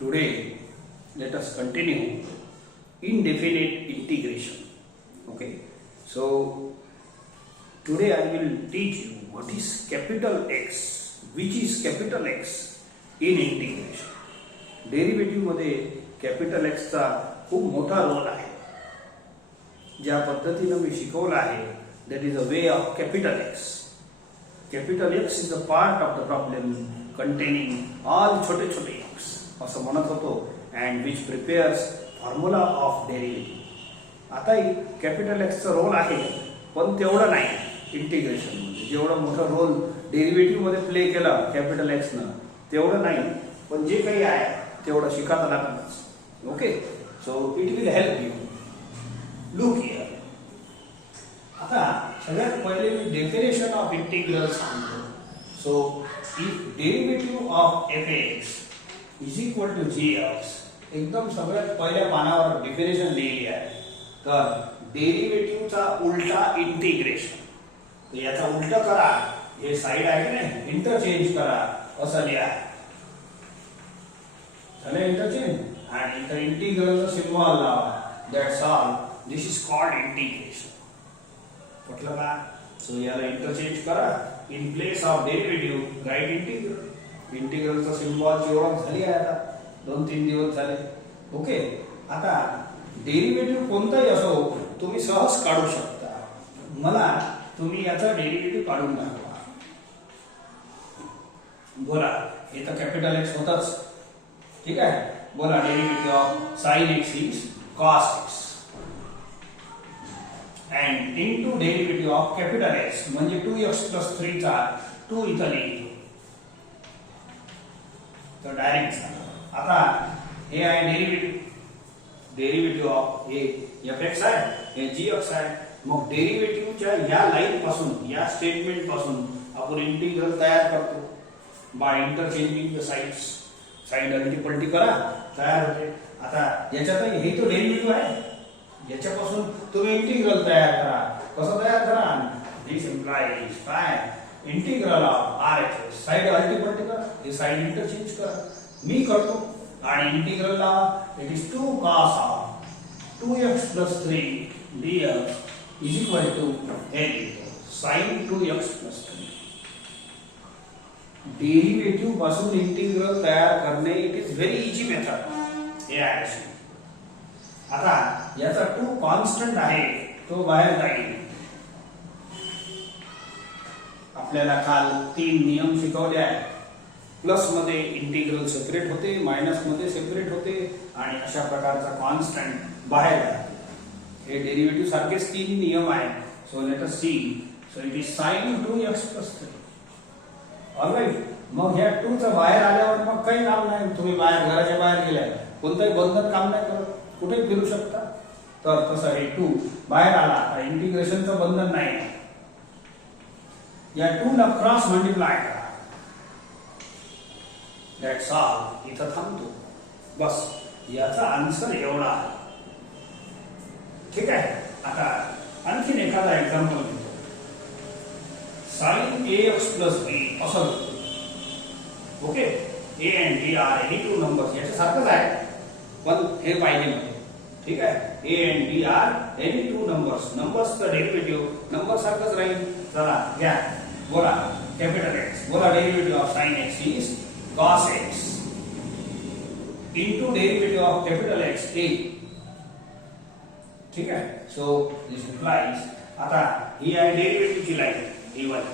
Today, let us continue indefinite integration. Okay, so today I will teach you what is capital X, which is capital X in integration. Derivative मध्ये capital X चा खूप मोठा role आहे. ज्या पद्धतीने मी शिकवलं आहे, that is a way of capital X. Capital X is a part of the problem containing all छोटे छोटे x असं म्हणत होतो and which prepares formula of derivative. आता कॅपिटल X चा रोल आहे, पण तेवढं नाही इंटिग्रेशन मध्ये. जेवढा मोठा रोल डेरिव्हेटिव्ह मध्ये प्ले केला कॅपिटल X न तेवढं नाही, पण जे काही आहे तेवढं शिकायला लागतच. Okay, so it will help you. Look here. आता सगळ्यात पहिले मी डेफिनेशन ऑफ इंटिग्रल सांगतो. So if derivative of fx is equal to gx, एकदम सगळ्यात पहिल्या पानावर डेफिनेशन लिहिली आहे. तर डेरिव्हेटिव्हचा उलटा इंटिग्रेशन, याचा उलट करा. हे साइड आहे की नाही, इंटरचेंज करा असं लिहा. झालं इंटरचेंज, आणि इथं इंटिग्रलचा सिम्बॉल लावा. That's all. This is called integration. म्हटलं का? सो याला इंटरचेंज करा. In place of derivative write integral. इंटिग्रलचा सिम्बॉलची ओळख झाली आहे आता, 2-3 दिवस झाले. ओके, आता डेरिव्हेटिव्ह कोणताही असो तुम्ही सहज काढू शकता. मला तुम्ही याचा डेरिव्हेटिव्ह काढून दाखवा. बोला, इथं कॅपिटल X होताच, ठीक आहे. बोला, derivative of sin x is cos x and into derivative of capital X म्हणजे 2x + 3 चा 2 इथं लिहितो. तर डायरेक्ट सांगा. आता हे आहे डेरिव्हेटिव्ह ऑफ हे fx आहे, हे gx आहे. मग डेरिव्हेटिव्हच्या या लाईन पासून, या स्टेटमेंट पासून आपण इंटिग्रल तयार करतो by interchanging the sides. Side अल्टी पलटी करा, तयार होते. आता याच्यात हे तो डेरिव्हेटिव्ह आहे, याच्यापासून तुम्ही इंटिग्रल तयार करा. कसं तयार करा? दिस इम्प्लाइज काय? Integral of RHS. साइड अल्टी पलटी करा, हे साइड इंटरचेंज करा. मी करतो. आणि इंटिग्रल लावा. It is 2 cos of 2x + 3 dx is equal to sin 2x + 3. Derivative पासून इंटिग्रल तयार करणे it is very easy method. हे आहे. आता याचा 2 कॉन्स्टंट आहे, तो बाहेर जाईल. आपल्याला काल 3 नियम शिकवले आहेत. प्लस मध्ये इंटिग्रल सेपरेट होते, मायनस मध्ये सेपरेट होते, आणि अशा प्रकारचा कॉन्स्टंट बाहेर जातो. हे डेरिव्हेटिव्ह सारखेच 3 नियम आहेत. So let us see. So it is sin 2x + 3. Alright. मग ह्या 2 चा बाहेर आल्यावर मग काही काम नाही. तुम्ही बाहेर, घराच्या बाहेर गेल्या, कोणतंही बंधन काम नाही करत, कुठे फिरू शकता. तर तसं हे 2 बाहेर आला, इंटिग्रेशनचं बंधन नाही. या 2 ला क्रॉस मल्टिप्लाय करा. That's all. इथं थांबतो. बस, याचा आन्सर एवढा. ठीक आहे. आता आणखीन एखादा एक्झाम्पल घेतो. sin ax + b असं. Okay, a and b are any two numbers. याच्या सारखंच आहे, पण हे पाहिजे मध्ये. ठीक आहे. a and b are any two numbers. नंबर्सचं डेरिव्हेटिव्ह नंबर सारखंच राहील. चला घ्या. बोला, कॅपिटल X. बोला, derivative of sin x is cos x into derivative of capital X a. ठीक आहे. So this implies. आता ही आहे डेरिव्हेटिव्हची लाईन a1.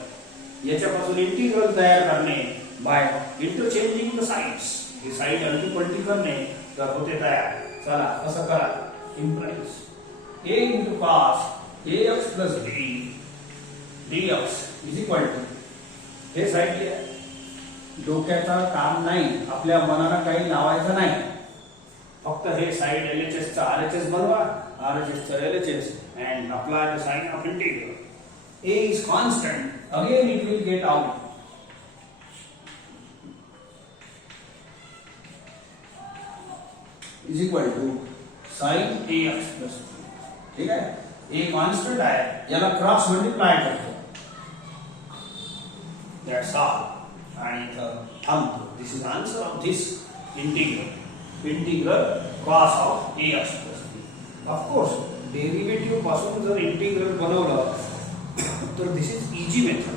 याच्यापासून इंटिग्रल तयार करणे बाय इंटरचेंजिंग द साइड्स. ही साइड अल्टी पलटी करणे, तर होते तयार. चला कसं करा? Implies a into cos ax + b dx is equal to. हे साइड लिहा. डोक्याचं काम नाही, आपल्या मनाला काही लावायचं नाही. फक्त हे साइड LHS चा RHS बनवा, RHS चा LHS, and apply the sign of integral. A is constant. Again it will get out. Is equal to sin ax + 3. ठीक आहे. A constant आहे, याला क्रॉस मल्टिप्लाय करतो. That's all. आणि इथं थांबतो. This is answer of this integral. Integral cos of ax plus b. Of course derivative पासून जर इंटिग्रल बनवलं तर दिस इज इजी मेथड.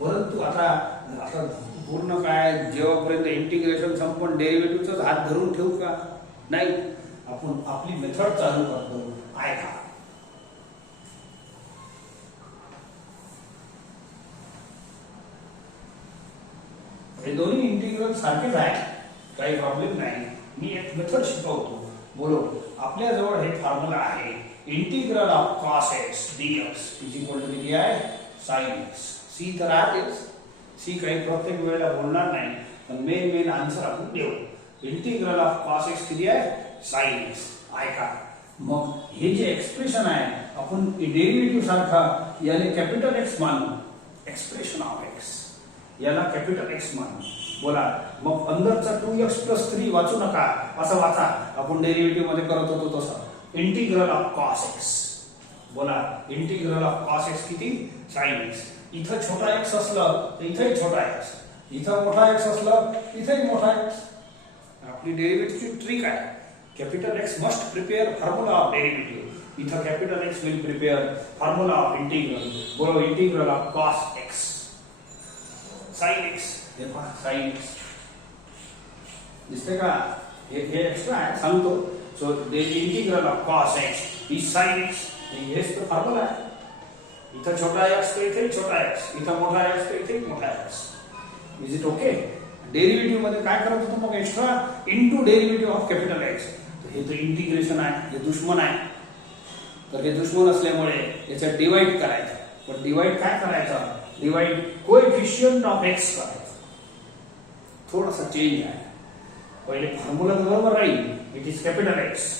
परंतु आता आता पूर्ण काय जेव्हापर्यंत इंटिग्रेशन संपून डेरिव्हेटिव्हचाच हात धरून ठेवू का? नाही, आपण आपली मेथड चालू करतो. ऐका, हे दोन्ही इंटिग्रल सारखेच आहे, काही प्रॉब्लेम नाही. मी एक मेथड शिकवतो. बोलो, आपल्याजवळ हे फॉर्म्युला आहे integral of cos x dx is equal to किती आहे? sin x. सी तर आहेच, सी काही प्रत्येक वेळेला बोलणार नाही, पण मेन आन्सर आपण देऊ. इंटिग्रल ऑफ cos x किती आहे? sin x. ऐका, मग हे जे एक्सप्रेशन आहे आपण डेरिव्हेटिव्ह सारखा याने कॅपिटल एक्स मानू. एक्सप्रेशन ऑफ एक्स याला कॅपिटल एक्स मानू. बोला, मग अंदरचा 2x + 3 वाचू नका, असं वाचा. आपण डेरिव्हेटिव्ह मध्ये करत होतो तसं. Integral of cos x. बोला, इंटिग्रल ऑफ cos x किती? sin x. इथं छोटा x असलं तर इथेही छोटा x, इथं मोठा x असलं इथेही मोठा x. आपली डेरिव्हेटिव्हची ट्रिक आहे. Capital X must prepare formula of derivative. इथं capital X will prepare formula of integral. बोलो, integral of cos x sin x. हे पहा, sin x दिसते का? हे एक्स्ट्रा आहे, सांगतो. So the integral of cos x is sin x. हेच तर फॉर्म्युला आहे. इथं छोटा x तर इथे छोटा x, इथं मोठा x तर इथे मोठा x. Is it okay? Derivative मध्ये काय करत होतो मग? Extra into derivative of capital X. हे तर इंटिग्रेशन आहे, हे दुश्मन आहे. तर हे दुश्मन असल्यामुळे याच्यात डिवाइड करायचं. पण डिवाइड काय करायचं? डिवाइड कोएफिशिएंट ऑफ एक्स करायचं. थोडासा चेंज आहे. पहिले फॉर्म्युला बरोबर राहील. It is capital x.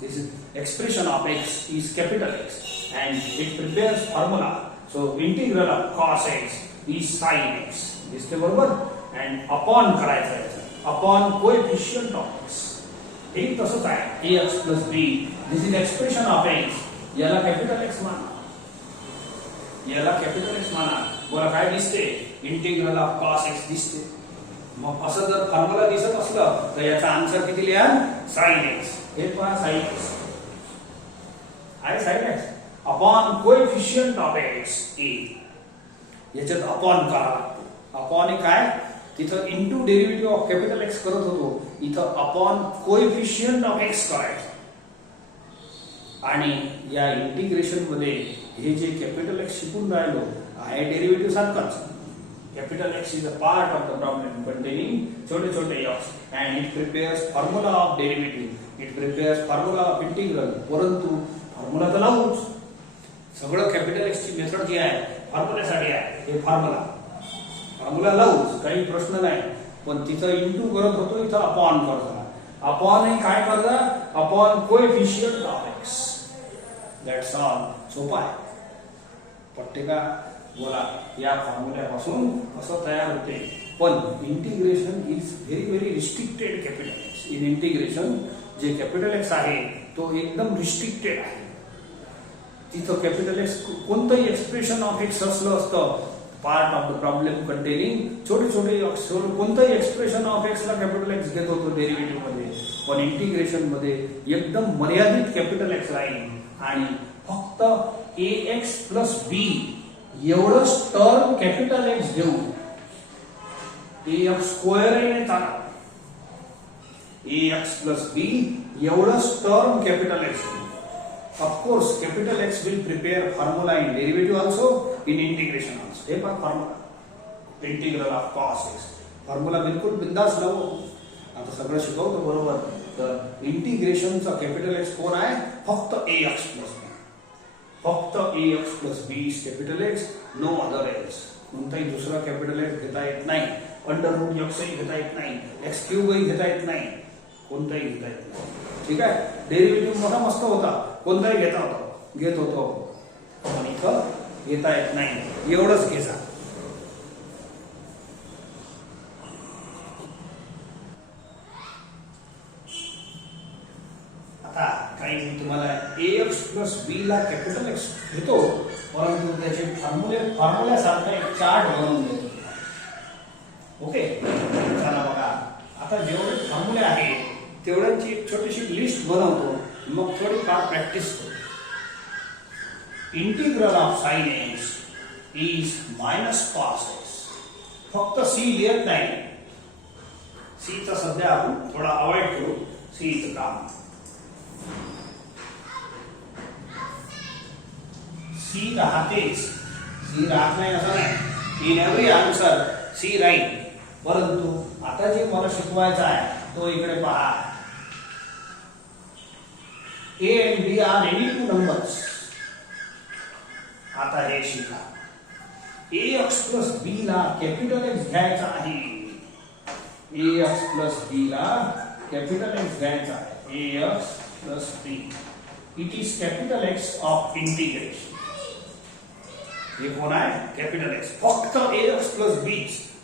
This is expression of x is capital x and it prepares formula. So integral of cos x is sin x. दिसते बरोबर? and upon करायचं आहे, upon coefficient of x. हे तसंच आहे, ax plus b. This is expression of x. याला capital x माना, याला कॅपिटल एक्स माना. बोला, काय दिसते? इंटिग्रल ऑफ cos x दिसते. मग असं जर फॉर्म्युला दिसत असलं तर याचा आन्सर किती लिहा? sin x. हे पहा, sin x आहे, sin x upon coefficient of x. याच्यात अपॉन करा लागतो. अपॉन काय? तिथं into derivative of capital x करत होतो, इथं अपॉन कोएफिशिएंट ऑफ एक्स करायचं. आणि या इंटिग्रेशन मध्ये हे जे कॅपिटल एक्स शिकून राहिलो आहे डेरिव्हेटिव्ह सारखाच. Capital x is a part of the problem containing छोटे छोटे x and it prepares formula of derivative. It prepares formula of integral. परंतु फॉर्म्युला तर लावूच. सगळं कॅपिटल एक्स ची मेथड जी आहे फॉर्म्युल्यासाठी आहे. हे फॉर्म्युला लावूच, काही प्रश्न नाही. पण तिथं इंटू करत होतो, इथं अपॉन करता. अपॉन हे काय करता? Upon coefficient of x. That's all. सोपा आहे. पटते का? बोला, या फॉर्म्युल्यापासून असं तयार होते. पण integration is very very restricted. Capital x in integration जे कॅपिटल एक्स आहे तो एकदम रिस्ट्रिक्टेड आहे. तिथं कॅपिटल एक्स कोणतंही एक्सप्रेशन ऑफ एक्स असलं असतं, part of the problem containing छोटे छोटे एक्स, कोणतंही एक्सप्रेशन ऑफ एक्स ला कॅपिटल एक्स घेत होतो डेरिव्हेटिव्ह मध्ये. पण इंटिग्रेशन मध्ये एकदम मर्यादित कॅपिटल एक्स राहील आणि फक्त ax प्लस b एवढंच टर्म कॅपिटल एक्स घेऊ. ax स्क्वेअर नाही चालत. ax प्लस b एवढंच term capital x. Of course, capital X will prepare formula in derivative also, in integration also. हे पण formula, integral of cos x. Formula बिलकुल बिंदास लावू. आता सगळं शिकवतो बरोबर. तर इंटिग्रेशनचा कॅपिटल एक्स कोण आहे? फक्त ax प्लस b. फक्त ax plus b is capital X, no other else. कोणताही दुसरा कॅपिटल एक्स घेता येत नाही. अंडर रूट x घेता येत नाही, एक्स क्यूब घेता येत नाही, कोणताही घेता येत नाही. ठीक आहे. डेरिव्हेटिव्ह मोठा मस्त होता, कोणताही घेत होतो. पण इथं घेता येत नाही. एवढंच घ्यायचा. आता काही तुम्हाला ax प्लस b ला कॅपिटल एक्स घेतो, परंतु त्याचे फॉर्म्युल्यासारखा एक चार्ट बनवून देतो. ओके, चला बघा. आता जेवढे फॉर्म्युले आहेत तेवढ्यांची एक छोटीशी लिस्ट बनवतो, मग थोडीफार प्रॅक्टिस करतो. Integral of sine X is minus cos x. फक्त सी लिहत नाही. सीचा सध्या आपण थोडा अवॉइड करू. सीचं काम सी राहतेच. सी राहत नाही असं नाही. In every answer see right. परंतु आता जे मला शिकवायचं आहे तो इकडे पहा. A and B are any two numbers. आता हे शिका. ax प्लस b ला कॅपिटल एक्स घ्यायचा आहे. ax प्लस b ला कॅपिटल एक्स घ्यायचा आहे. ax plus b. It is capital X of integration. हे कोण आहे? Capital X. फक्त ax प्लस b.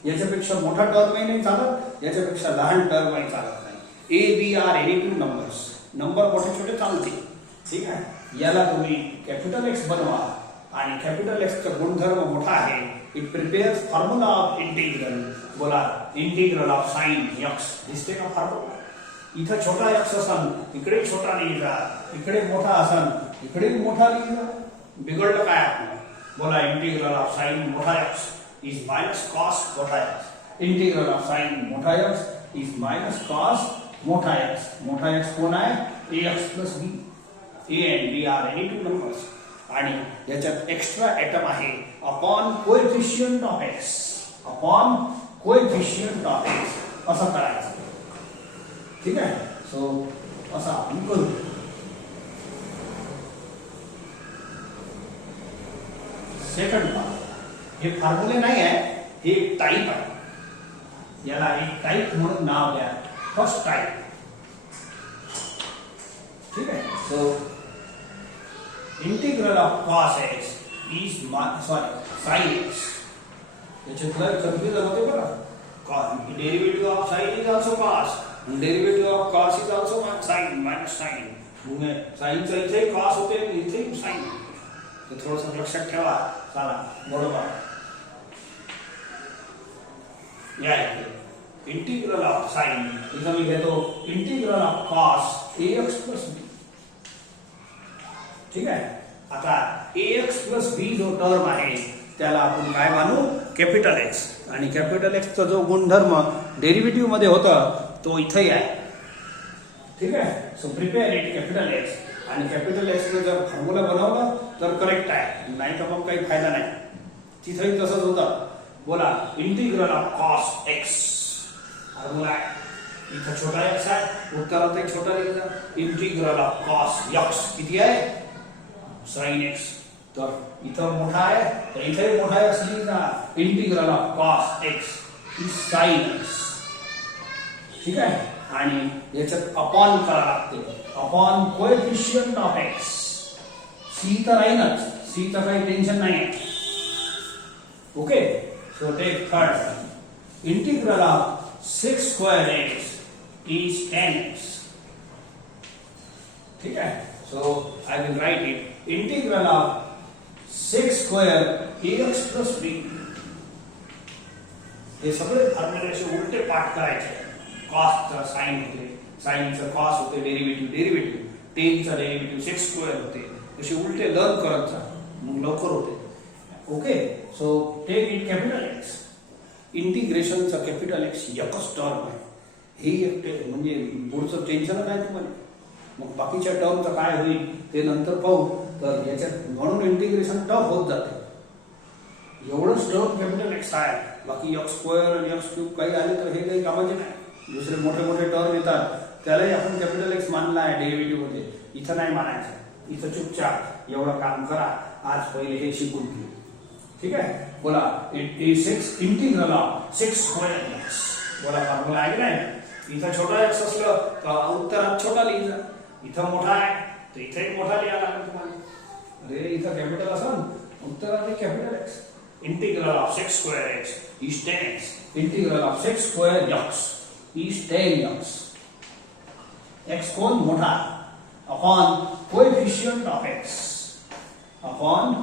याच्यापेक्षा मोठा टर्मही नाही चालत, याच्यापेक्षा लहान टर्मही चालत नाही. A B are any two numbers. Number मोठे छोटे चालते. ठीक आहे. याला तुम्ही कॅपिटल एक्स बनवा आणि कॅपिटल एक्स चा गुणधर्म मोठा आहे. It prepares formula of integral. बोला इंटिग्रल ऑफ साइन एक्स. दिसते का फॉर्म्युला? इथं छोटा एक्स असन इकडे छोटा लिहिला, इकडे मोठा असन इकडे मोठा लिहिला. बिघडलं काय आपलं? बोला इंटिग्रल ऑफ साइन मोठा एक्स इज मायनस कॉस मोठा एक्स. इंटिग्रल ऑफ साइन मोठा एक्स इज मायनस कॉस मोठा एक्स. मोठा एक्स कोण आहे? ax plus b. A and B are any two numbers. आणि याच्यात एक्स्ट्रा ऍटम आहे upon coefficient of X. Upon coefficient of X असं करायचं. ठीक आहे. सो असं आपण करू. Second part. हे फॉर्म्युले नाही आहे, हे एक टाईप आहे. याला एक टाईप म्हणून नाव द्या. First type. ठीक आहे. So integral of cos x is sin x. याच्यातलं कन्फ्युजन होते बरं. Derivative of sin is also cos. Derivative of cos is also sin minus sin. साइनचा इथे cos होते आणि इथे sin. तर थोडंसं लक्षात ठेवा. चला बरोबर. या इंटिग्रल ऑफ साइन इथं मी घेतो integral of cos ax plus b. ठीक आहे. आता ax प्लस b जो टर्म आहे त्याला आपण काय मानू? Capital x. आणि कॅपिटल एक्स चा जो गुणधर्म डेरिव्हेटिव्ह मध्ये होता तो इथेही आहे. ठीक आहे. So prepare it capital x. आणि कॅपिटल एक्स ने जर फॉर्म्युला बनवला तर करेक्ट आहे, नाही तर मग काही फायदा नाही. तिथेही तसंच होतं. बोला integral of cos x. Formula आहे. इथं छोटा एक्स आहे, उत्तरात एक छोटा लिहिला. इंटिग्रल ऑफ cos x किती आहे? sin x. तर इथं मोठा आहे तर इथे मोठा एक्स लिहिला. Integral of cos x is sin x. ठीक आहे. आणि याच्यात अपॉन करावं लागते. Upon coefficient of X. C तर राहीनच. सी चं काही टेन्शन नाही. Okay. So take third. Integral of 6 square x is 10x. ठीक है. So I will write it. Integral of 6 square ax plus b. हे सगळे फॉर्म्युलेचे उलटे पाठ करायचे. कॉसचा साइन होते, साइनचा कॉस होते, डेरिव्हेटिव्ह 10 चा डेरिव्हेटिव्ह 6 स्क्वेअर होते. असे उलटे लर्न करत जा, मग लवकर होते. Okay. So take it capital X. इंटिग्रेशनचा कॅपिटल एक्स एकच टर्म आहे. हे एक म्हणजे पुढचं टेन्शन नाही तुम्हाला. मग बाकीच्या टर्मचं काय होईल ते नंतर पाहू. तर याच्यात म्हणून इंटिग्रेशन टफ होत जाते. एवढंच टर्म कॅपिटल एक्स आहे. बाकी एक्स स्क्वेअर आणि एक्स क्यूब काही आले तर हे काही कामाचे नाही. दुसरे मोठे मोठे टर्म येतात त्यालाही आपण कॅपिटल एक्स मानला आहे डेरिव्हेटिव्ह मध्ये. इथं नाही मानायचं. इथं चुपचाप एवढं काम करा. आज पहिले हे शिकून घेऊ. ठीक आहे. बोला it is 6 integral of 6 square x. बोला फॉर्म्युला आहे की नाही? इथं छोटा एक्स असलं तर उत्तरात छोटा लिहिजा. इथं मोठा आहे तर इथे मोठा लिहायला लागेल तुम्हाला. अरे इथं कॅपिटल असेल उत्तरात capital X. Integral of 6 square x is 10x. इंटिग्रल of 6 square x is 10x. x कोण? मोठा. Upon coefficient of x. Upon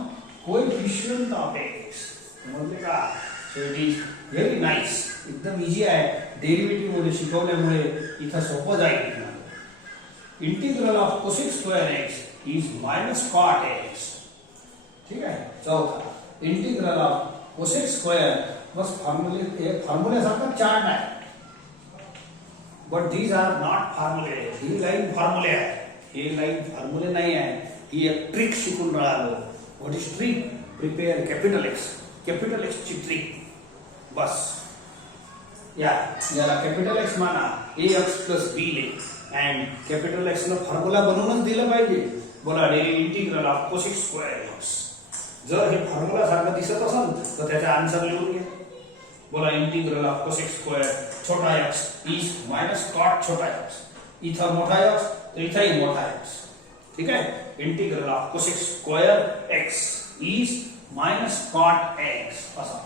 coefficient of x. समजले का? So it is very nice, एकदम इझी आहे. डेरिव्हेटिव्ह मध्ये शिकवल्यामुळे इथं सोपं जाईल. Integral of cosec square x is minus cot x. ठीक आहे. चौथा, इंटिग्रल ऑफ कोसेक स्क्वेअर बस फॉर्म्युल्यासारखा चार्ट आहे. But these R not फॉर्म्युले. He line फॉर्म्युले आहे, ही लाईन फॉर्म्युले नाही आहे. ही एक ट्रिक शिकून राहिलो. What is trick? Prepare capital X. Capital x ची ट्रिक बस. याला कॅपिटल एक्स माना ए एक्स प्लस बी ले, अँड कॅपिटल एक्स ला फॉर्म्युला बनवूनच दिलं पाहिजे. बोला integral of cosec square x. जर हे फॉर्म्युला सारखं दिसत असेल तर त्याचा आन्सर लिहून घ्या. बोला इंटिग्रल ऑफ कोसेक स्क्वेअर छोटा एक्स इज मायनस कॉट छोटा एक्स. इथं मोठा एक्स तर इथंही मोठा एक्स. ठीक आहे. Integral of cosec square x is minus cot X असा.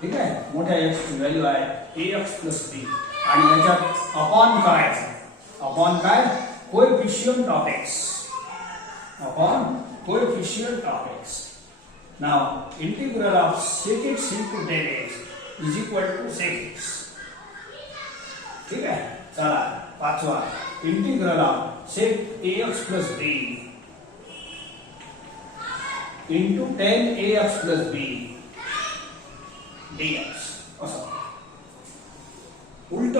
ठीक आहे. मोठ्या एक्स ची व्हॅल्यू आहे ए एक्स प्लस बी, आणि याच्यात अपॉन करायचं. अपॉन काय? Coefficient of X. Upon coefficient of x. Now integral of sec x into tan x is equal to sec x. ठीक है. चला पाचवा, integral of sec ax plus b into tan ax plus b dx. असं उलट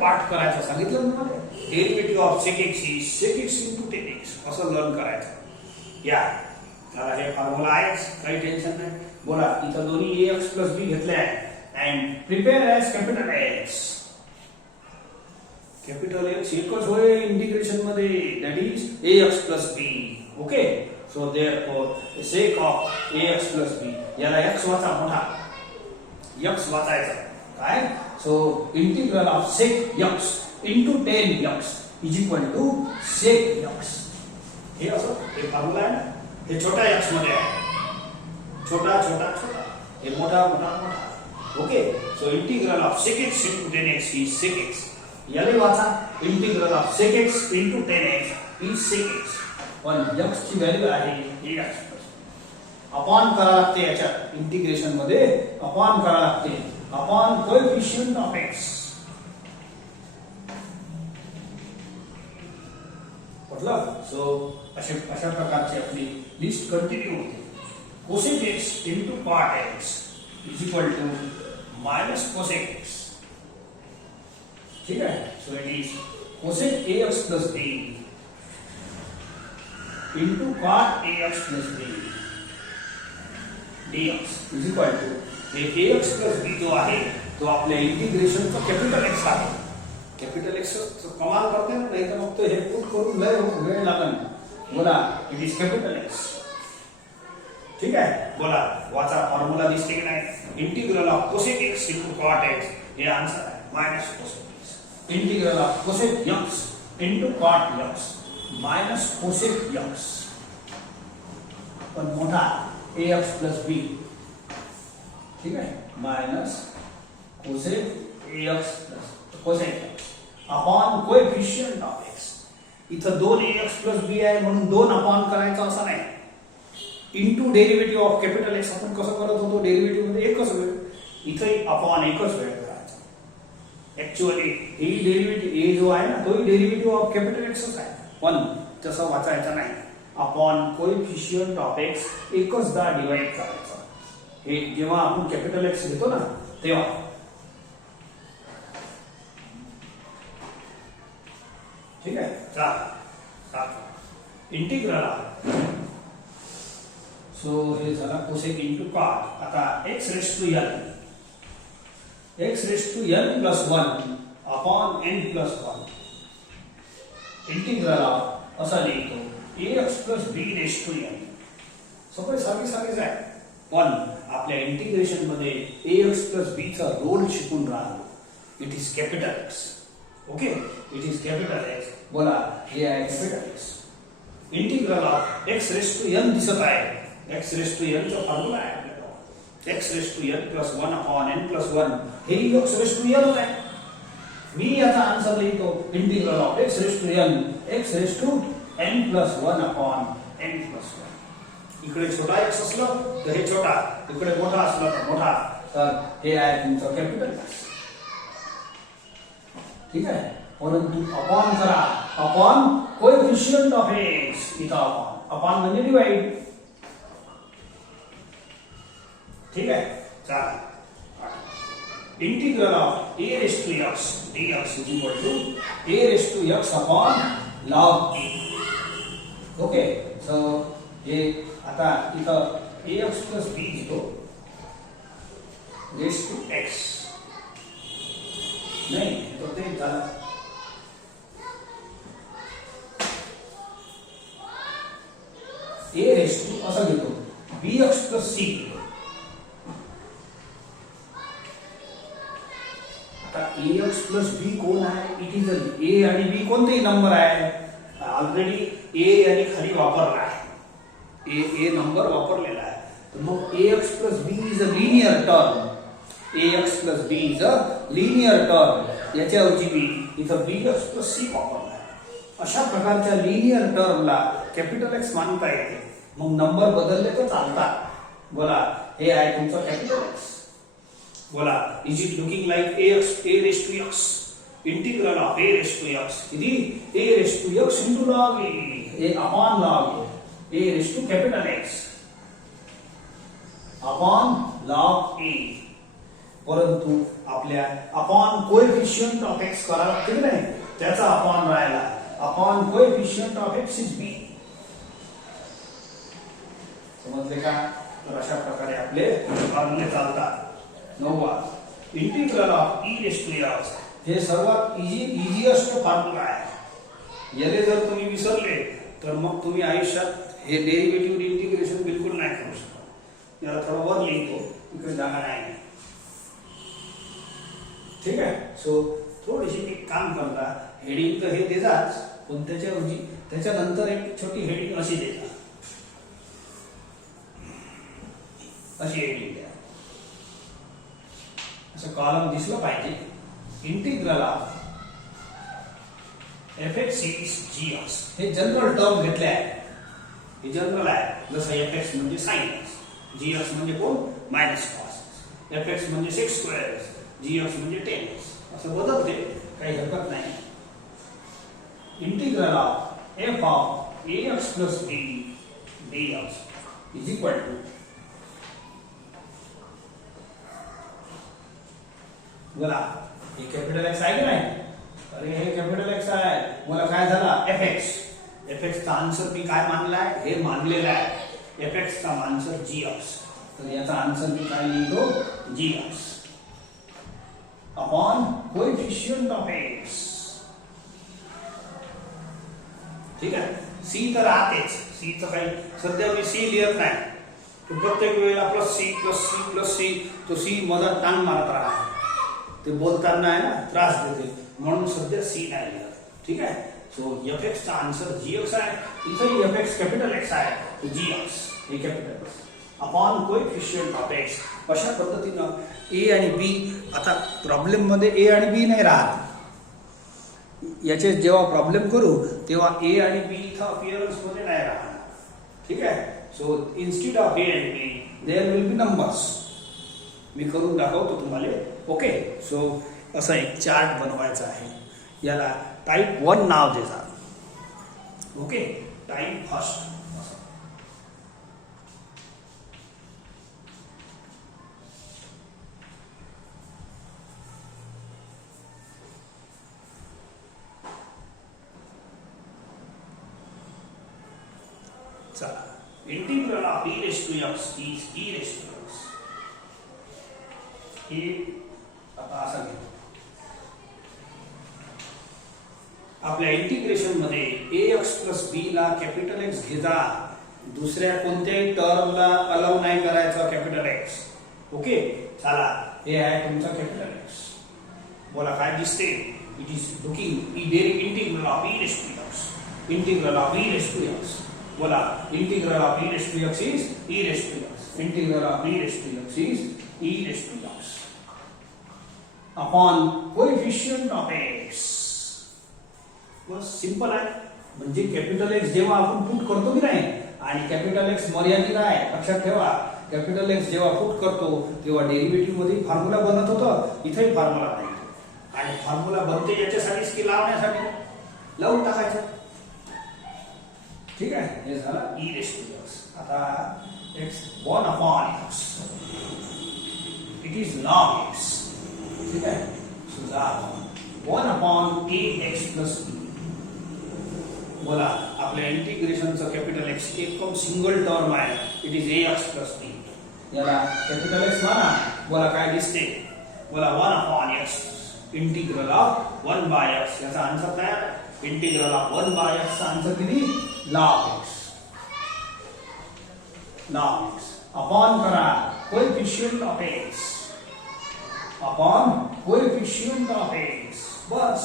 पाठ करायचं सांगितलं तुम्हाला. Derivative of sec x is sec x into tan x असं लर्न करायचं. या चला हे फॉर्म्युला आहेच, काही टेन्शन नाही. बोला इथं दोन्ही ए एक्स प्लस बी घेतले आहे, and prepare as capital X. Capital X एकच होय इंटिग्रेशन मध्ये, that is a x plus b. Okay. So therefore sec of a x plus b, याला एक्स वाचा मोठा, एक्स वाचायचा काय. So integral of sec x into tan x is equal to sec x. हे असं हे formula आहे ना. हे छोटा एक्स मध्ये आहे, छोटा छोटा छोटा, हे मोठा मोठा मोठा. Okay. So integral of sec x into tan x is sec X. याला वाचा integral of sec x into tan x is sec X. पण एक्स ची व्हॅल्यू आहे ए एक्स. अपॉन करा लागते याच्यात, इंटिग्रेशन मध्ये अपॉन करा लागते. Upon coefficient of x. मतलब सो अशा प्रकारची आपली लिस्ट कंटिन्यू होते. Cosec x into cot x is equal to minus cosec x. ठीक आहे. So it is cosec A x plus b into cot a x plus b dx is equal to a x plus b जो आहे तो आपल्या इंटिग्रेशनचा capital X आहे. Capital X कमाल करते ना, नाही तर मग तो हे पुट करून लय वेळ लागेल. बोला इट इज कॅपिटल एक्स. ठीक आहे. बोला वाचा फॉर्म्युला दिसते की नाही. Integral of cosec x into cot X, हे आन्सर आहे minus cosec X. Integral of cosec x into cot X minus cosec X. पण मोठा ए एक्स प्लस बी. ठीक आहे. Minus cosec A x plus cosec X upon coefficient of X. इथं दोन ए x plus b आहे म्हणून दोन upon करायचं असं नाही. Into derivative of capital x आपण कसं करत होतो, डेरिव्हेटिव्ह मध्ये एकच वेळ, इथंही अपॉन एकच वेळ करायचा. ऍक्च्युअली ही डेरिव्हेटिव्ह ए जो आहे ना तोही डेरिव्हेटिव्ह ऑफ कॅपिटल एक्सच आहे, पण तसं वाचायचं नाही. अपॉन कोएफिशियंट ऑफ एक्स एकचदा डिवाइड करायचं. हे जेव्हा आपण कॅपिटल एक्स घेतो ना तेव्हा. ठीक आहे. इंटिग्रल सो हे झाला कोसेक इंटू कॉट. आता x raise to N, x raise to N plus one upon N plus one. Integral of असा लिहितो a x plus b raise to n. सगळे सारखेच आहे, पण आपल्या इंटिग्रेशन मध्ये ए एक्स प्लस बी चा रोल शिकून राहिलो. It is capital X. Okay. It is capital X. बोला हे आहे capital X. Integral of X raise to N दिसत आहे. एक्स रेस टू एन चा फॉर्म्युला आहे आपल्याला. X raise to N plus one upon N plus one. हे X raise to N आहे. मी याचा आन्सर लिहितो integral of X raise to N x raise to N plus one upon N plus one. इकडे छोटा x असलं तर हे छोटा, इकडे मोठा असला तर मोठा. तर हे आहे तुमचं कॅपिटल एक्स. ठीक आहे. परंतु अपॉन करा, अपॉन कोएफिशियंट ऑफ एक्स, इथं अपॉन म्हणजे डिवाइड. ठीक आहे. चला, integral of a raised to x dx is equal to a raised to x upon log a. Okay. So हे आता इथं ax plus b घेतो raised to x, नाही तो ते झालं. a raised to असं घेतो bx plus c. ax plus b कोण आहे? इट इज ए आणि बी कोणतेही नंबर आहे. ऑलरेडी ए आणि खाली वापरला आहे, ए नंबर वापरलेला आहे. तर मग ax plus b is a linear term. ax plus b is a linear term. याच्याऐवजी बी इथं bx प्लस सी वापरला आहे. अशा प्रकारच्या लिनियर टर्मला कॅपिटल एक्स मानता येते. मग नंबर बदलले तर चालतात. बोला, हे आहे तुमचं कॅपिटल एक्स. बोला, is it looking like a raised to x, integral of a raised to x इदी a raised to x into log a upon log a raised to capital X upon log a. परंतु आपल्या upon coefficient of x करावं लागते की नाही, त्याचा upon राहिला. Upon coefficient of x is b. समजले का? तर अशा प्रकारे आपले फॉर्म्युले चालतात. 9वा, इंटिग्रल of e raised to x. हे सर्वात इझिएस्ट फॉर्म्युला आहे. याले जर तुम्ही विसरले तर मग तुम्ही आयुष्यात हे डेरिव्हेटिव्ह इंटिग्रेशन बिलकुल नाही करू शकत. याला थोडं वर लिहितो, इकडे जागा नाही. ठीक आहे. सो थोडीशी एक काम करता, हेडिंग तर हे देतात, पण त्याच्याऐवजी त्याच्यानंतर एक छोटी हेडिंग अशी देतात. अशी हेडिंग द्या, असं कॉलम दिसलं पाहिजे. Integral of fx is gx. हे जनरल टर्म घेतले आहे, हे जनरल आहे. जसं fx म्हणजे sin x, gx म्हणजे कोण? Minus cos. fx म्हणजे sec square x, gx म्हणजे tan x. असं बदलते, काही हरकत नाही. Integral of f of ax plus b dx is equal to, बोला, हे कॅपिटल एक्स आहे की नाही? अरे हे कॅपिटल एक्स आहे. मला काय झाला? fx चा आन्सर मी काय मानलाय? हे मानलेला आहे. fx चा आन्सर gx. तर याचा आन्सर मी काय लिहितो? gx upon coefficient of x. ठीक आहे. c तर राहतेच, c चं काही सध्या मी c लिहत नाही. तो प्रत्येक वेळेला plus C plus C plus C, तो सी मधात टांग मारत राहा, ते बोलताना आहे ना त्रास देते, म्हणून सध्या सी नाही लिहत. ठीक आहे. सो fx चा आन्सर gx आहे. इथेही fx कॅपिटल x आहे, तो gx हे capital X upon coefficient of x. अशा पद्धतीनं a आणि b. आता प्रॉब्लेम मध्ये a आणि b नाही राहत. याचे जेव्हा प्रॉब्लेम करू तेव्हा a आणि b इथं अपीअरन्स मध्ये नाही राहणार. ठीक आहे. सो इन्स्टेड ऑफ a आणि b there will be numbers. मी करून दाखवतो तुम्हाला. ओके. सो असा एक चार्ट बनवायचा आहे. याला टाइप 1 नाव देजा. ओके. Type first. चला, integral of e raised to x is e raised to x. हे आता असं घेतो. आपल्या इंटिग्रेशन मध्ये ax प्लस b ला कॅपिटल एक्स घेजा. दुसऱ्या कोणत्याही टर्मला अलाउ नाही करायचं कॅपिटल एक्स. ओके. चला, हे आहे तुमचा कॅपिटल एक्स. बोला, काय दिसते? It is looking integral of e raised to x. Integral of e raised to x. बोला, integral of e raised to x is e raised to x. Integral of e raised to x is e raised to x upon coefficient of x. Bus simple आहे. म्हणजे capital x जेव्हा आपण put करतो की नाही, आणि capital x मर्यादित आहे, लक्षात ठेवा. कॅपिटल एक्स जेव्हा पुट करतो तेव्हा डेरिव्हेटिव्ह मध्ये फॉर्म्युला बनत होतं, इथेही फॉर्म्युला बनतो आणि फॉर्म्युला बनते याच्यासाठीच की लावण्यासाठी लावून टाकायचं. ठीक आहे, हे झालं e रेस टू x. आता x 1/x it is log x. ठीक आहे, सो जा 1/ax प्लस b. बोला आपल्या इंटिग्रेशनचं कॅपिटल एक्स एकदम सिंगल टर्म आहे, it is ax plus b. याला कॅपिटल एक्स म्हणा. बोला काय दिसते, बोला 1/x इंटिग्रल ऑफ 1/x. याचा आन्सर काय आहे, इंटिग्रल ऑफ 1/x चा आन्सर किती, log x. log x upon करा coefficient of x upon coefficient of x. बस,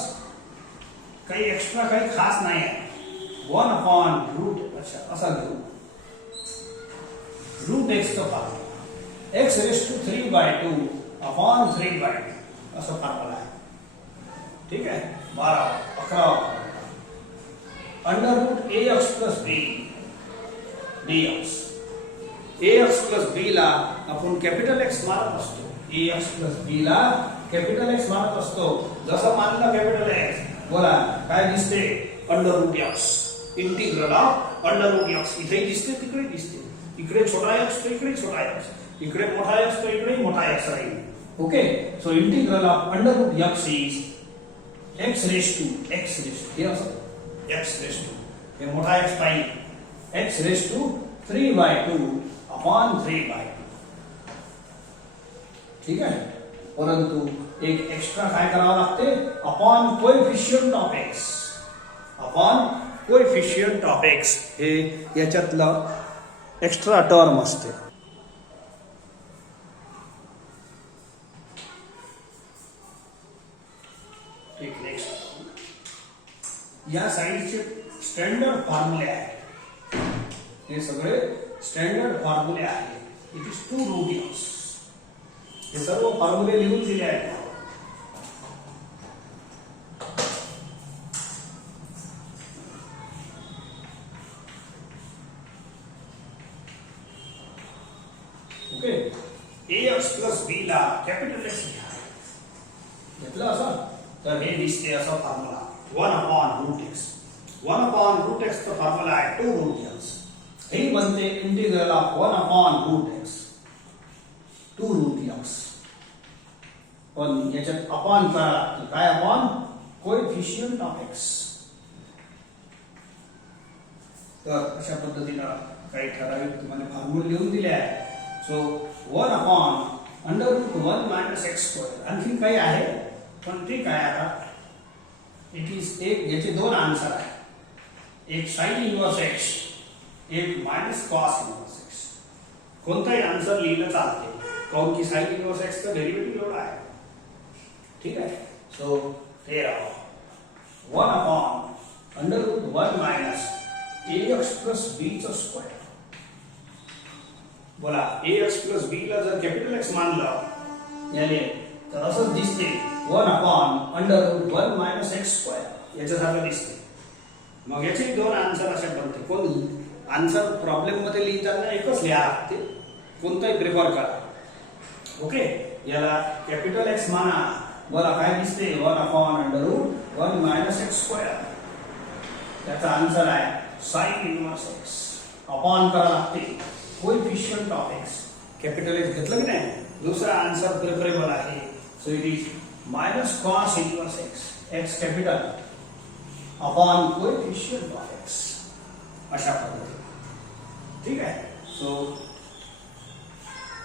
काही एक्स्ट्रा काही खास नाही आहे. 1/रूट, अच्छा असा घेऊ, रूट x चा formula x raise to 3/2 upon 3/2 असा फॉर्म्युला आहे. ठीक आहे, 11 under root ax plus b dx. ax plus b ला आपण कॅपिटल एक्स मानत असतो, ax प्लस b ला कॅपिटल एक्स मानत असतो. जसं मानलं कॅपिटल एक्स, बोला काय दिसते, under root x integral of under root x. इथे दिसते, तिकडे दिसते, इकडे छोटा x तो इकडे छोटा x, इकडे मोठा x तो इकडे मोठा x राहील. Okay, so integral of under root x is x raise to हे असं x रेस टू, हे मोठा x पाहिजे, x रेस टू 3/2 अपॉन 3/2. ठीक आहे, परंतु एक एक्स्ट्रा काय करावं लागते, upon coefficient of x. Upon coefficient of x हे याच्यातलं एक्स्ट्रा टर्म असते. ठीक, नेक्स्ट या साइडचे स्टँडर्ड फॉर्म्युले आहेत, हे सगळे स्टँडर्ड फॉर्म्युले आहेत. It is 2 root x. हे सर्व फॉर्म्युले लिहून दिले आहेत. ओके, ax प्लस b ला कॅपिटल एक्स घेतलं असं तर हे दिसते असं फॉर्म्युला 1/√x. 1/√x चा फॉर्म्युला आहे 2 रूट x. हे बनते integral of 1/√x 2 root x. पण याच्यात अपॉन करा लागते, काय अपॉन, कोएफिशिएंट ऑफ x. तर अशा पद्धतीने काही ठराविक तुम्हाला फॉर्म्युला लिहून दिले आहे. So 1/√1 minus x². आणखी काही आहे पण ठीक आहे. आता इट इज एक, याचे दोन आन्सर आहे, एक साइन इनवर्स x, एक मायनस कॉस इनवर्स x. कोणताही आन्सर लिहिलं चालते, काऊन की साइन इनवर्स x चा डेरिव्हेटिव्ह एवढा आहे. ठीक आहे, सो हे राहा 1/√1 मायनस ax प्लस b चा स्क्वेअर. बोला ax प्लस b ला जर कॅपिटल x मानलं याने तर असंच दिसते 1/√1 मायनस x². याच्यासारखं दिसते. मग याचे दोन आन्सर असे बनते. कोण आन्सर प्रॉब्लेम मध्ये लिहिताना एकच लिहा लागते, कोणताही प्रिफर करा. ओके, याला कॅपिटल x माना. बोला काय दिसते, 1/√1 मायनस x². त्याचा आन्सर आहे साइन इनवर्स x. अपॉन करा लागते coefficient of x. Capital x घेतलं की नाही, दूसरा आन्सर प्रेफरेबल आहे. So it is minus cos inverse x, x capital upon coefficient of x. अशा पद्धतीने. ठीक आहे, so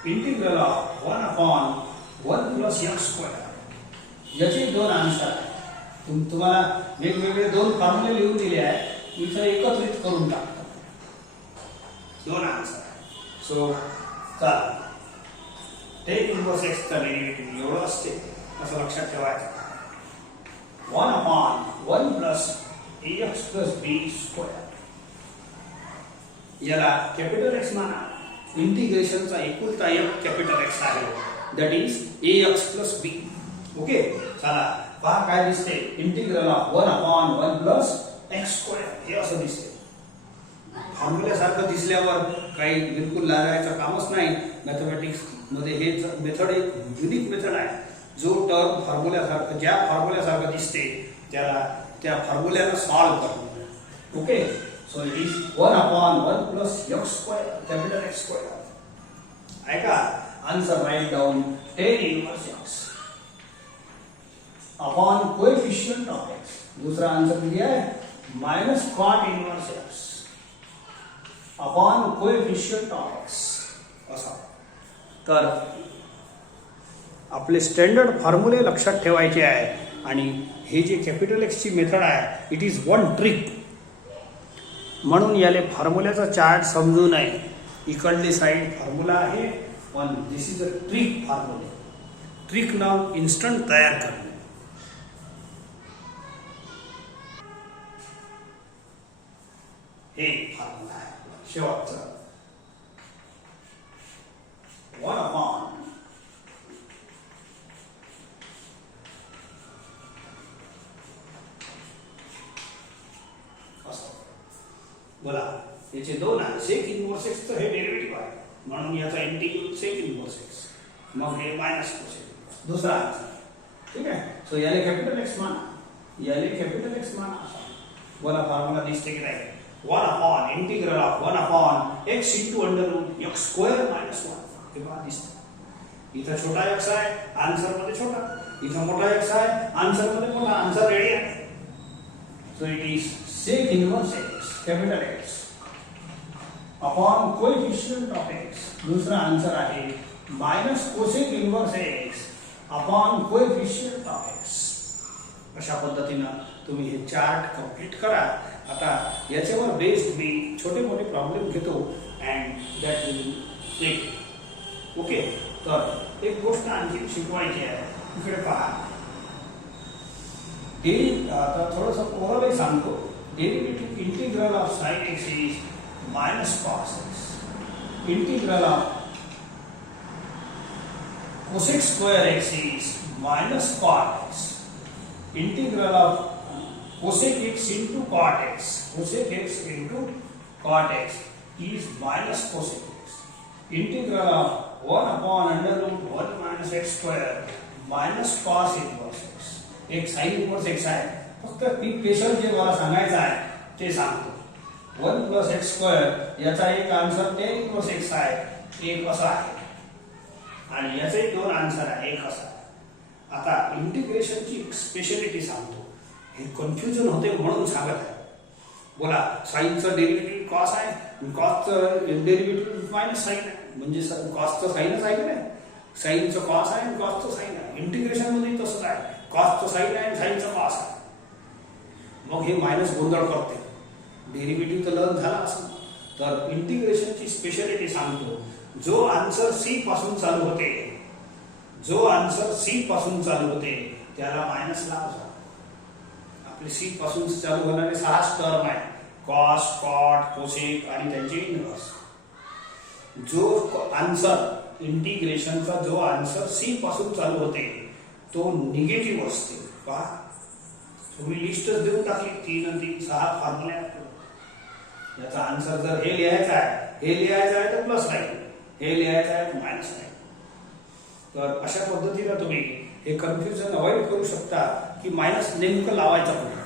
integral of 1/1 plus x². याचे दोन आन्सर आहे. तुम्हाला वेगवेगळे दोन फॉर्म्युले लिहून दिले आहे, इथे एकत्रित करून टाकतो. दोन आन्सर. सो चला, टेक इनवर्स x चा डेरिव्हेटिव्ह एवढं असते असं लक्षात ठेवायचं. 1/1 प्लस ax प्लस b². याला कॅपिटल x माना. इंटिग्रेशनचा एकुलता एक कॅपिटल x आहे, that is ax plus b. Okay, चला पहा काय दिसते, इंटिग्रल ऑफ 1/1 प्लस x². हे असं दिसते. फॉर्म्युला सारखं दिसल्यावर काही बिलकुल लागायचं कामच नाही. मॅथमॅटिक्स मध्ये हे मेथड एक युनिक मेथड आहे, जो टर्म फॉर्म्युल्यासारखं ज्या फॉर्म्युल्यासारखं दिसते त्याला त्या फॉर्म्युल्याला सॉल्व्ह करणं. Okay, so it is 1/1 plus x square capital X square. ऐका, answer write down 10 inverse x upon coefficient of x. दूसरा आंसर दिया है minus cot inverse x upon coefficient of x. असा तर आपले स्टँडर्ड फॉर्म्युले लक्षात ठेवायचे आहे. आणि हे जे कॅपिटल एक्स ची मेथड आहे इट इज वन ट्रिक, म्हणून याले फॉर्म्युल्याचा चार्ट समजू नये. इकडली साईड फॉर्म्युला आहे पण दिस इज अ ट्रिक फॉर्म्युले. ट्रिक नाव इन्स्टंट तयार करणे. हे फॉर्म्युला आहे शेवटचा 1/. बोला, याचे दोन आहे. सेक इनवर्स एक्स तर हे डेरिव्हेटिव्ह आहे म्हणून याचा इंटिग्रल सेक इनवर्स एक्स, मग हे मायनस कोसेक. दुसरा आन्सर. ठीक आहे, सो याले कॅपिटल एक्स माना, याले कॅपिटल एक्स माना. बोला, फॉर्म्युला दिसते की नाही? 1/, integral of 1/x into under root x square minus 1. हे पहा दिसतं. इथं छोटा x आहे, आन्सर मध्ये छोटा. इथं मोठा x आहे, आन्सर मध्ये मोठा. आन्सर रेडी आहे. So it is sec inverse X capital X upon coefficient of x. दूसरा आंसर आहे minus cosec inverse x upon coefficient of x. अशा पद्धतीनं तुम्ही हे चार्ट कंप्लीट करा. आता याच्यावर बेस्ड मी छोटे मोठे प्रॉब्लेम घेतो and that will take. Okay, तर एक गोष्ट आणखी शिकवायची आहे. इकडे पहा, आता थोडंसं ओरलही सांगतो. Derivative integral of sine X is minus cos X. Integral of cosec square x is minus cot X. Integral of cosec x into cot x, cosec x into cot x is minus cosec x. Integral of 1/√ 1 minus x square minus cos inverse x. एक sin inverse x आहे. फक्त पीक special जे मला सांगायचं आहे ते सांगतो. 1 plus x square याचा एक आन्सर 10 inverse x आहे, एक असा आहे. आणि याचे दोन आन्सर आहे, एक असा. आता इंटिग्रेशनची स्पेशलिटी सांगतो. हे कन्फ्युजन होते म्हणून सांगत आहे. बोला, साइनचं डेरिव्हेटिव्ह कॉस आहे, कॉसचं डेरिव्हेटिव्ह मायनस साइन आहे. म्हणजे कॉसचं साइनच आहे की नाही? साइनचं कॉस आहे आणि कॉसचं साइन आहे. इंटिग्रेशन मध्ये तसंच आहे, कॉसचं साइन आहे आणि साइनचं कॉस आहे. मग हे मायनस गोंधळ करते. डेरिव्हेटिव्ह तर लर्न झाला असं. तर इंटिग्रेशनची स्पेशालिटी सांगतो. जो आन्सर सी पासून चालू होते, जो आन्सर सी पासून चालू होते त्याला मायनस लावायचा. आपले सी पासून चालू होणारे 6 टर्म आहे, कॉस, कॉट, कोसेक आणि त्यांचे इनवर्स. जो आन्सर इंटिग्रेशनचा जो आन्सर सी पासून चालू होते तो निगेटिव्ह असते. पहा, तुम्ही लिस्टच देऊन टाकली 3 आणि 3 6 फॉर्म्युले. याचा आन्सर जर हे लिहायचा आहे, हे लिहायचं आहे तर प्लस राहील, हे लिहायचं आहे तर मायनस राहील. तर अशा पद्धतीने तुम्ही हे कन्फ्युजन अवॉइड करू शकता की मायनस नेमकं लावायचं कुठं.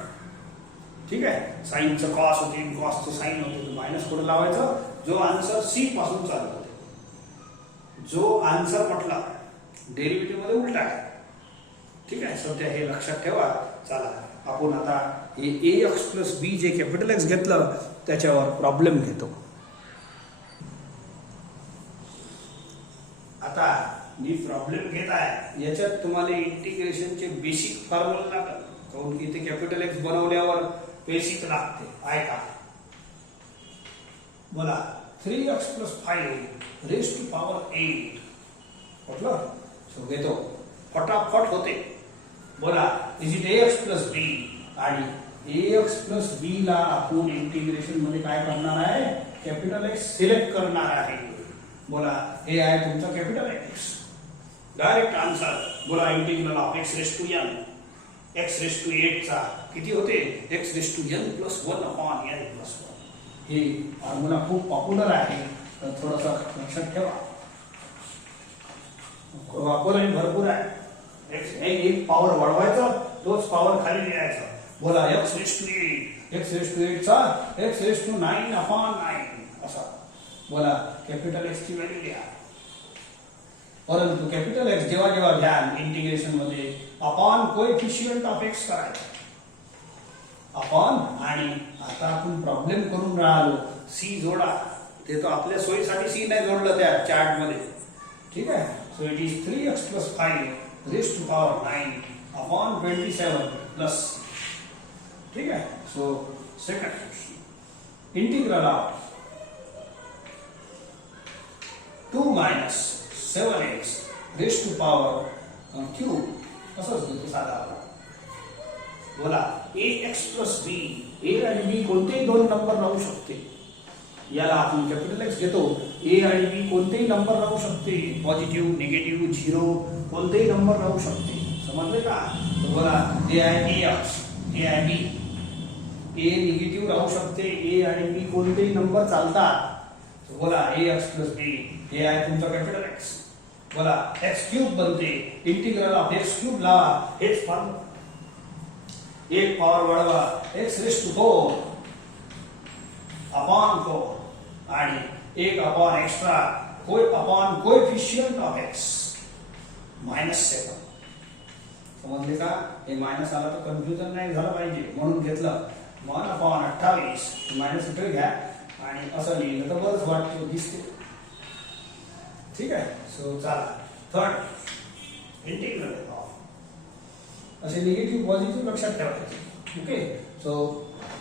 ठीक आहे, साइनचं कॉस होते, कॉसचं साइन होते, मायनस कुठं लावायचं? जो आन्सर सी पासून चालू होते. जो आन्सर म्हटला डेरिव्हेटिव्ह मध्ये उलटा आहे. ठीक आहे, सध्या हे लक्षात ठेवा. चला, आपण आता हे ax plus B J capital X घेतलं त्याच्यावर प्रॉब्लेम घेतो. आता मी प्रॉब्लेम घेत आहे, याच्यात तुम्हाला इंटिग्रेशनचे बेसिक फॉर्म्युला लागतात. काऊन की इथे कॅपिटल एक्स बनवल्यावर बेसिक लागते. ऐका, बोला 3x + 5 रेज टू पॉवर 8 म्हटलं. सो घेतो, फटाफट होते. बोला, इज इट ax + b. आणि ax + b ला आपण इंटिग्रेशन मध्ये काय करणार आहे? कॅपिटल एक्स सिलेक्ट करणार आहे. बोला, हे आहे तुमचा कॅपिटल एक्स. Direct answer. बोला, इंटिग्रल ऑफ x⁻n x⁸ चा किती होते? x⁻n + 1/n + 1. हे फॉर्म्युला खूप पॉप्युलर आहे. तर थोडंसं लक्षात ठेवा. वापर भरपूर आहे. एक पॉवर वाढवायचं, तोच पॉवर खाली लिहायचा. बोला x raise to 8, x raise to 8 चा x रेस टू 9 अपॉन 9 असा. बोला कॅपिटल x ची व्हॅल्यू लिहा. परंतु कॅपिटल X जेव्हा जेव्हा घ्याल इंटिग्रेशन मध्ये अपॉन कोएफिशियंट ऑफ x करायचं. अपॉन आणि आता आपण प्रॉब्लेम करून राहिलो c जोडा. ते तो आपल्या सोयीसाठी c नाही जोडलं त्या चार्ट मध्ये. ठीक आहे. So it is 3x plus 5 raised to power 9 upon 27 plus. ठीक है. So second question, integral of 2 minus 7x raised to power cube असंच देतो साधा. बोला ax plus b, a आणि b कोणतेही दोन नंबर राहू शकते. याला आपण कॅपिटल एक्स घेतो. ए आणि बी कोणतेही नंबर राहू शकते. पॉझिटिव्ह, निगेटिव्ह, झिरो कोणतेही नंबर राहू शकते. समजले का? तर बोला ए आहे एक्स, ए आहे बी. ए निगेटिव्ह राहू शकते. ए आणि बी कोणतेही नंबर चालतात. तर बोला ए एक्स प्लस बी, हे आहे तुमचा कॅपिटल एक्स. बोला एक्स क्यूब बनते. इंटिग्रल ऑफ एक्स क्यूब लावा. हेच फॉर्म्युला. एक पॉवर वाढवा एक्स रेस टू 4 अपॉन 4 आणि एक upon extra upon coefficient of x -7. समजले का? हे मायनस आला तर कन्फ्युजन नाही झालं पाहिजे म्हणून घेतलं. 1 अपॉन 28 मायनस इथे घ्या आणि असं लिहिलं तर बरंच वाटतं दिसते. ठीक आहे. सो चला थर्ड इंटिग्रल ऑफ असे निगेटिव्ह पॉझिटिव्ह लक्षात ठेवायचे. ओके. सो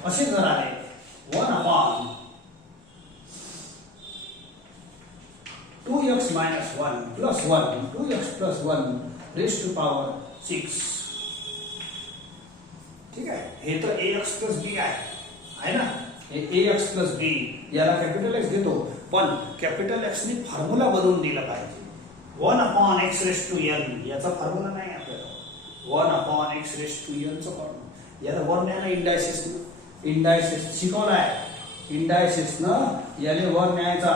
असे जर आहे 1 upon 2x minus 1 plus 1, 2x plus 1 raised to power 6. ठीक आहे. हे तर ax plus b आहे ना. हे ax plus b याला कॅपिटल एक्स घेतो. पण कॅपिटल एक्स ने फॉर्म्युला बनवून दिला पाहिजे. 1 upon x raised to n याचा फॉर्म्युला नाही आपल्याला. 1 upon x raised to n चा फॉर्म्युला याला वर न्यायला इंडायसेस शिकवलाय. इंडायसेस न याने वर न्यायचा,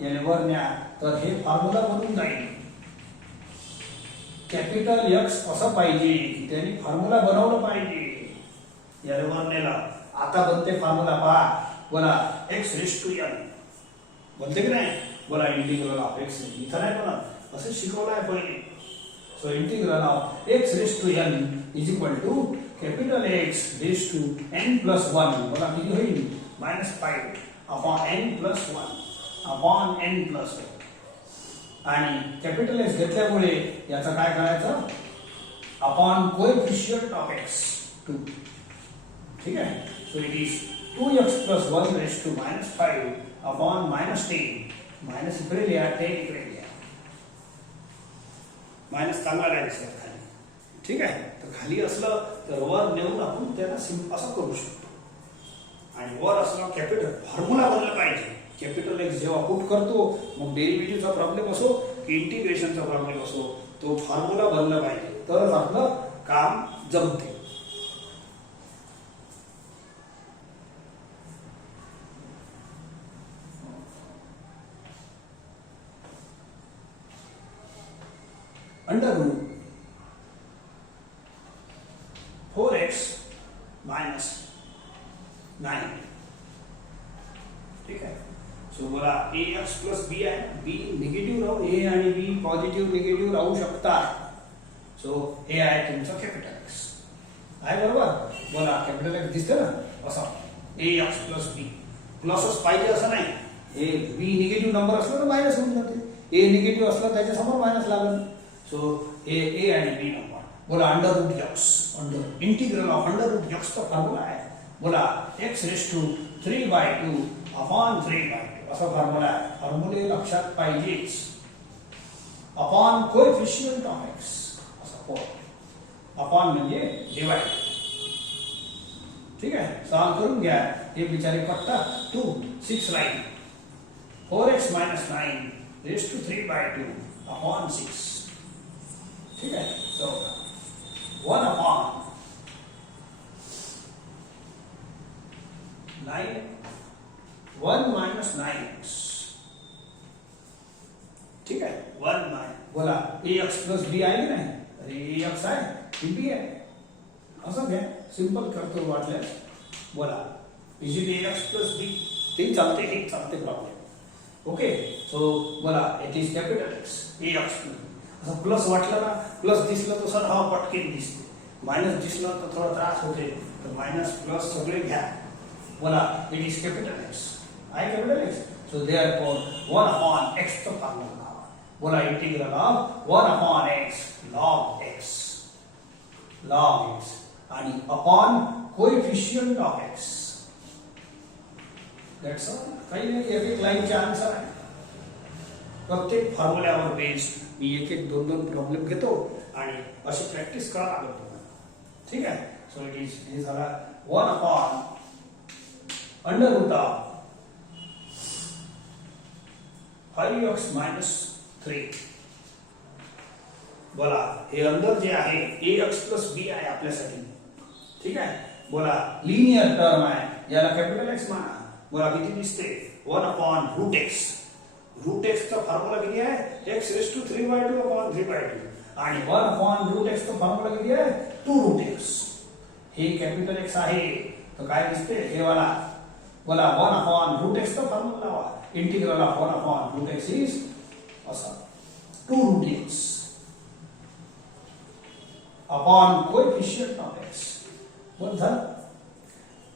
याने वर न्या तर हे फॉर्म्युला बनून जाईल. कॅपिटल एक्स असं पाहिजे की त्याने फॉर्म्युला बनवलं पाहिजे. याने वर नेला. आता बनते फॉर्म्युला पहा. बोला एक्स रेस टू एन बनते की नाही? बोला इंटिग्रल ऑफ एक्स. इथं नाही बनत, असं शिकवलंय पहिले. So integral of X raise to N is equal to capital X raise to n plus 1. बोला किती होईल? -5 upon n plus 1 upon n plus 1. आणि कॅपिटल X घेतल्यामुळे याचा काय करायचं? Upon coefficient of x 2. ठीक आहे. So it is 2x plus 1 raise to -5 upon -10. Minus इकडे लिहा, 10 इकडे लिहा. मायनस चांगला राहायचं खाली. ठीक आहे. तर खाली असलं तर वर नेऊन आपण त्याला असं करू शकतो. आणि वर असलं कॅपिटल फॉर्म्युला बनलं पाहिजे. कॅपिटल एक्स जेव्हा पुट करतो मग डेरिव्हेटिव्हचा प्रॉब्लेम असो की इंटिग्रेशनचा प्रॉब्लेम असो, तो फॉर्म्युला बनला पाहिजे तरच आपलं काम जमते. Under root 4x minus 9. ठीक आहे. सो बोला ax plus b आहे. b निगेटिव्ह राहू, a आणि b पॉझिटिव्ह निगेटिव्ह राहू शकतात. सो हे आहे तुमचं कॅपिटल एक्स आहे. बरोबर. बोला कॅपिटल एक्स दिसते ना असं ax plus b. प्लसच पाहिजे असं नाही. हे b निगेटिव्ह नंबर असला तर मायनस होऊन जाते. a निगेटिव्ह असला त्याच्यासमोर मायनस लागेल. सो हे a आणि b नंबर. बोला under root X. Under integral of under root X का फॉर्म्युला आहे. बोला एक्स रेस टू 3/2 अपॉन 3/2 असा फॉर्म्युला आहे. फॉर्म्युले लक्षात पाहिजेच. अपॉन कोएफिशियंट ऑफ एक्स असा अपॉन म्हणजे डिवाइड. ठीक आहे. सॉल्व करून घ्या. हे बिचारे कटतात. 2 6 राहील. 4x minus 9 race to 3/2 upon 6. ठीक आहे. So 1 upon 9 1 minus 9x plus b आहे की नाही, तर ए एक्स आहे ही बी आहे, असं घ्या. सिंपल करतो वाटल्यास. बोला is it a x plus b, ते चालते, हे चालते प्रॉब्लेम. ओके, सो बोला it is capital X a x plus. असं प्लस वाटलं ना, प्लस दिसलं तर सर हा पटकेन दिसते, मायनस दिसलं तर थोडा त्रास होते, तर मायनस प्लस सगळे घ्या. बोला इट इज कॅपिटल एक्स, आहे capital x. So therefore 1 upon x चा फॉर्म्युला. बोला integral of 1 upon x log x, log x आणि upon coefficient of x. That's all. काही नाही, एक एक लाईनचे आन्सर आहे. प्रत्येक फॉर्म्युल्यावर बेस्ड मी एक एक दोन दोन प्रॉब्लेम घेतो आणि अशी प्रॅक्टिस करा लागत तुम्हाला. ठीक आहे. सो इट इज हे झाला 1 upon under root of 5x minus 3. बोला हे अंदर जे आहे ax प्लस बी आहे आपल्यासाठी. ठीक आहे. बोला लिनियर टर्म आहे, याला कॅपिटल एक्स माना. बोला किती दिसते 1 upon root X. Root X चा फॉर्म्युला किती आहे x रेज टू 3/2 अपॉन 3/2 आणि 1 अपॉन रूट एक्स चा फॉर्म्युला किती आहे 2 रूट एक्स. हे कॅपिटल एक्स आहे, तर काय दिसते हे वाला. बोला 1 अपॉन रूट एक्स चा फॉर्म्युला लावा. Integral of 1 upon root X is असा 2 root X upon coefficient of X. बोल झालं.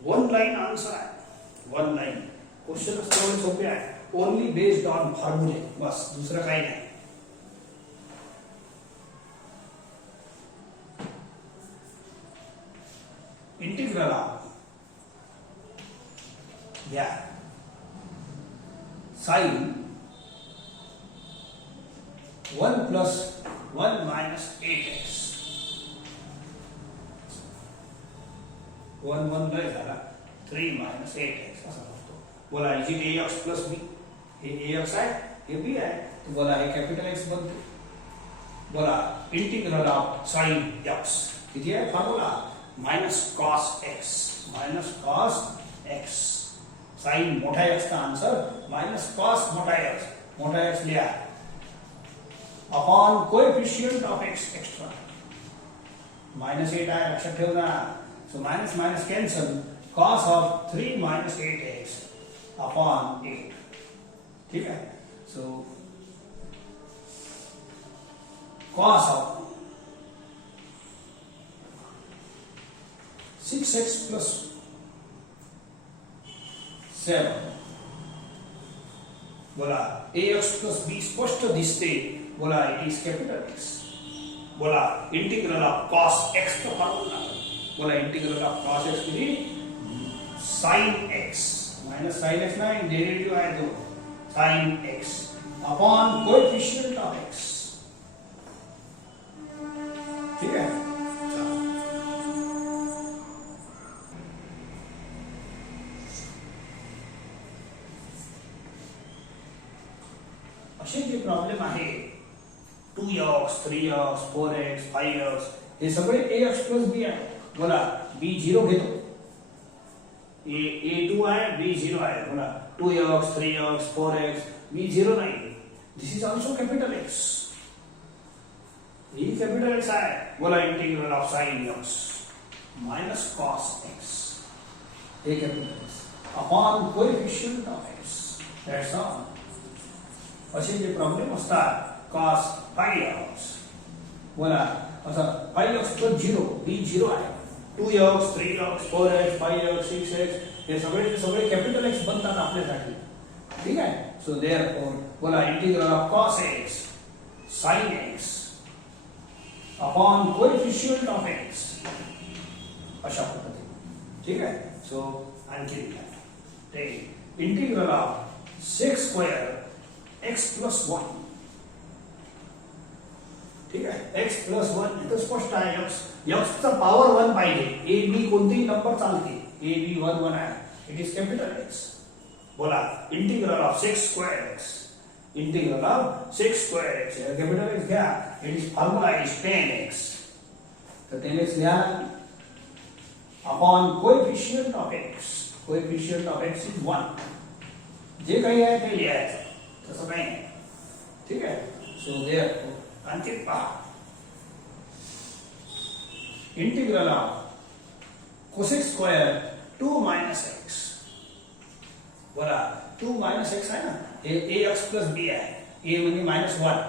वन लाइन आंसर आहे, वन लाइन. क्वेश्चन असल्यामुळे सोपे आहे, ओनली बेस्ड ऑन फॉर्म्युले, बस दुसरं काही नाही. इंटिग्रल ऑफ घ्या साइन 1 प्लस 1 मायनस 8x. 1 1 लय झाला 3 मायनस 8x असा होतो. बोला is it ax plus b. हे ax आहे हे b आहे, तो बोला हे कॅपिटल एक्स बनते. बोला इंटिग्रल ऑफ साइन x किती आहे formula minus cos x, minus cos x. Sine मोठा x का आंसर मायनस कॉस मोठा x, मोठा x लिया upon coefficient of x extra. Minus 8 आहे लक्षात ठेवना. So minus minus cancel, cos of 3 minus 8x upon 8. ठीक है. So cos of 6x plus 7. बोला ax प्लस b स्पष्ट दिसते. बोला इट इज कॅपिटल एक्स. बोला इंटिग्रल ऑफ कॉस x का फॉर्म्युला. बोला इंटिग्रल ऑफ कॉस x किती sin x minus sin x नाही, डेरिवेटिव आहे तो sin x upon coefficient of x. ठीक है. असे जे प्रॉब्लेम आहे 2x 3x 4x 5x हे सगळे ax प्लस b आहे. बोला b 0 घेतो, a2 आहे b 0 आहे. बोला 2x 3x 4x b 0 नाही. This is also capital X. ही कॅपिटल एक्स आहे. बोला integral of sin x minus cos x हे capital X upon coefficient of x. That's all. असे जे प्रॉब्लेम असतात cos 5x. बोला असं 5x प्लस 0 b 0 आहे. 2x 3x 4x 5x 6x हे सगळे कॅपिटल एक्स बनतात आपल्यासाठी. ठीक आहे. सो देयरफॉर बोला integral of cos x sin x upon coefficient of x अशा पद्धतीने. ठीक आहे. सो आणखी ते integral of sec square x plus 1. ठीक आहे. x प्लस 1 इथं स्पष्ट आहे. x चा पॉवर 1 पाहिजे. a b कोणतेही नंबर चालते. a b 1 1 आहे. It is capital X. बोला integral of sec square x. Integral of sec square x capital X घ्या. It is formula is 10x. तर 10x लिहा upon coefficient of x. Coefficient of x is 1. जे काही आहे ते लिहायचं, तसं काही नाही. ठीक आहे. सो देयरफॉर आणखी पहा integral of cosec square 2 minus x. बोला 2 माइनस एक्स आहे ना, हे ए एक्स प्लस बी आहे. ए म्हणजे -1,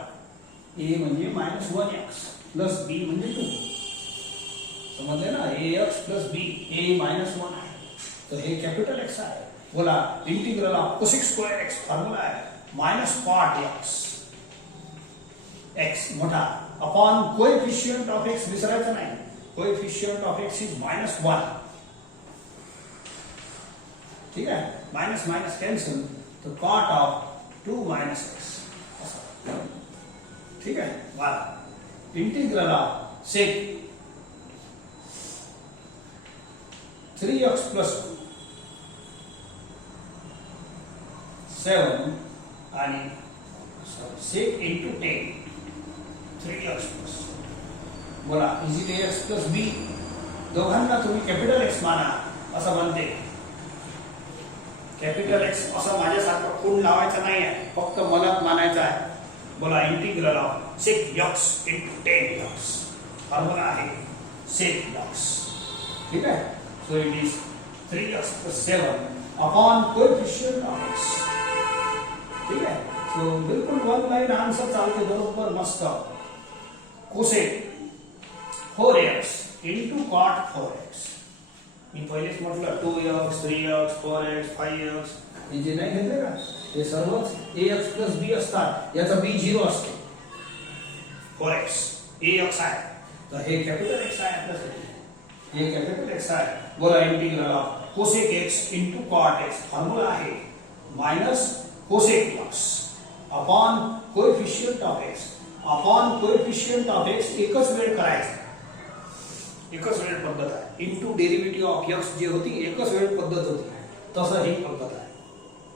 ए म्हणजे -1x प्लस बी म्हणजे 2. समजले ना, ए एक्स प्लस बी, ए -1 आहे तर हे कॅपिटल एक्स आहे. बोला integral of cosec square x formula आहे -cot x, एक्स मोठा अपॉन कोएफिशिएंट ऑफ एक्स विसरायचं नाही. Coefficient of x is -1. ठीक आहे, माइनस माइनस कैंसिल तो कॉट ऑफ 2 माइनस एक्स. ठीक है, बात integral of sec 3x plus 7 आणि सेक इंटू 10 3x प्लस. बोला इज इट ax प्लस बी. दोघांना तुम्ही कॅपिटल एक्स माना असं म्हणते. कॅपिटल एक्स असं माझ्यासारखं खूण लावायचं नाही आहे, फक्त मनात मानायचं आहे. बोला integral of sec x into 10x. Formula आहे सेक x. ठीक आहे, so it is 3x plus 7 upon coefficient of x. ठीक आहे, सो बिल्कुल वन लाइन आंसर चालते बरोबर मस्त. Cosec 4x into cot 4x. मी पहिलेच म्हटलं 2x 3x 4x 5x हे जे नाही घेतले का हे सर्वच ax प्लस b असतात. याचा b 0 असतो. 4x ax आहे तर हे कॅपिटल x आहे आपल्यासाठी. हे कॅपिटल x आहे. बोला integral of cosec x into cot x. Formula आहे minus cosec x upon coefficient of x. Upon coefficient of x एकच वेळ करायचं, एकच वेळ पद्धत आहे. इंटू डेरिव्हेटिव्ह ऑफ x जे होती एकच वेळ पद्धत होती, तसं ही पद्धत आहे.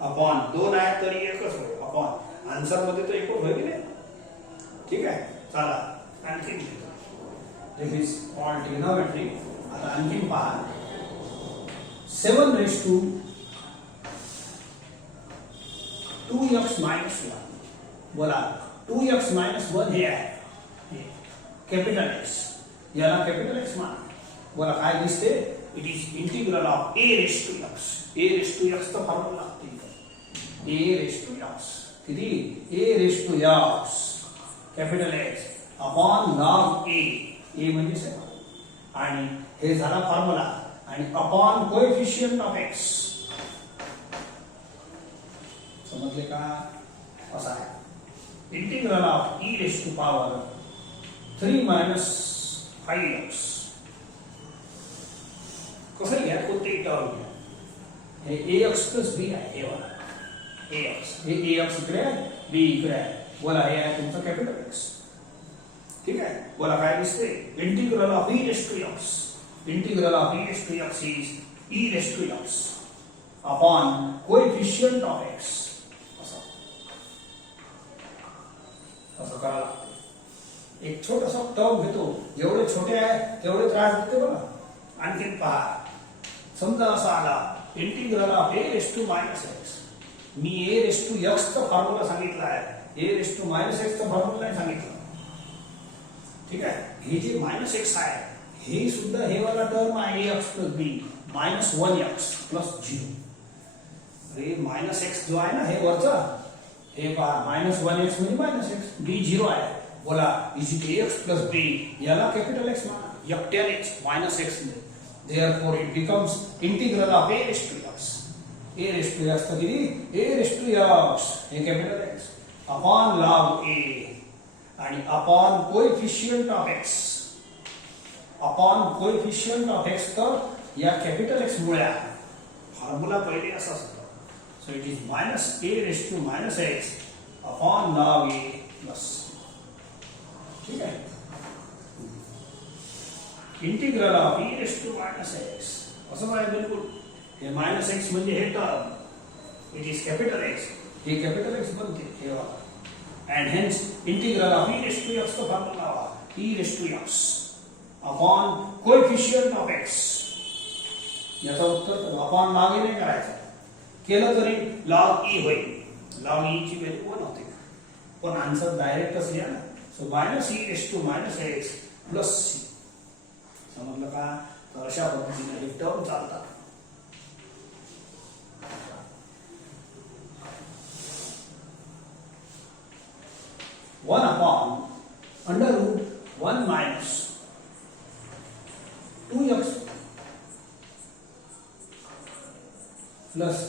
अपॉन 2 आहे तरी एकच वेळ अपॉन. आन्सर मध्ये तर एकच होईल नाही. ठीक आहे, चला आणखी दिस इज ऑल ट्रिग्नोमेट्री. आता आणखी पहा 7 रेस टू 2x माइनस 1. बोला 2x माइनस 1 हे आहे कॅपिटल एक्स. याला कॅपिटल एक्स मान. बोला काय दिसते, it is integral of a raise to x. a raise to x तर फॉर्म्युला लागते. a रेस टू x किती, a raise to x capital X upon log a. a म्हणजे 7 आणि हे झाला फॉर्म्युला आणि अपॉन कोएफिशिएंट ऑफ x. समजले का, असा आहे. Integral of e raise to power 3 minus 5x. कसं घ्या, कोणतेही टर्म घ्या. हे ax प्लस b आहे. हे वाला ax, हे ax इकडे आहे, b इकडे आहे. बोला हे आहे तुमचं कॅपिटल एक्स. ठीक आहे, बोला काय दिसते, integral of e raise to x. Integral of e raise to x is e raise to x upon coefficient of x. असं करावं लागतं. एक छोटासा टर्म घेतो, जेवढे छोटे आहे तेवढे त्रास देते. बघा आणखी पहा, समजा असा आला integral of a raise to minus x. मी a रेस टू x चा फॉर्म्युला सांगितला आहे, a raise to minus x चा फॉर्म्युला नाही सांगितला. ठीक आहे, हे जे माइनस x आहे हे सुद्धा हे वाला टर्म आहे ax plus b -1x plus 0. अरे माइनस x जो आहे ना हे वरचा, हे पहा -1x म्हणजे -x, b 0 आहे. बोला is it ax plus b. याला कॅपिटल एक्स माना, एकट्याने -x ने. therefore it becomes integral of a raised to x. a raised to x तर किती, a raised to x हे capital X upon log a आणि upon coefficient of x. Upon coefficient of x तर या capital x मुळे formula पहिले असा असतो. So it is minus a raised to -x अपॉन log a प्लस. ठीक है, integral of e raise to -x. असं आहे बिलकुल. हे -x म्हणजे हे term, it is capital X. हे कॅपिटल एक्स बनते हे वाला. and hence integral of e raised to x का फॉर्मूला लावा, e raised to x upon coefficient of x. याचा उत्तर अपॉन log e नाही करायचं. केलं तरी log e होईल. log e ची व्हॅल्यू 1 होते, पण आन्सर डायरेक्टच लिहा ना. So -e raised to -x plus c. अशा पद्धतीने हे टर्म चालतात. 1 upon under root 1 minus 2x plus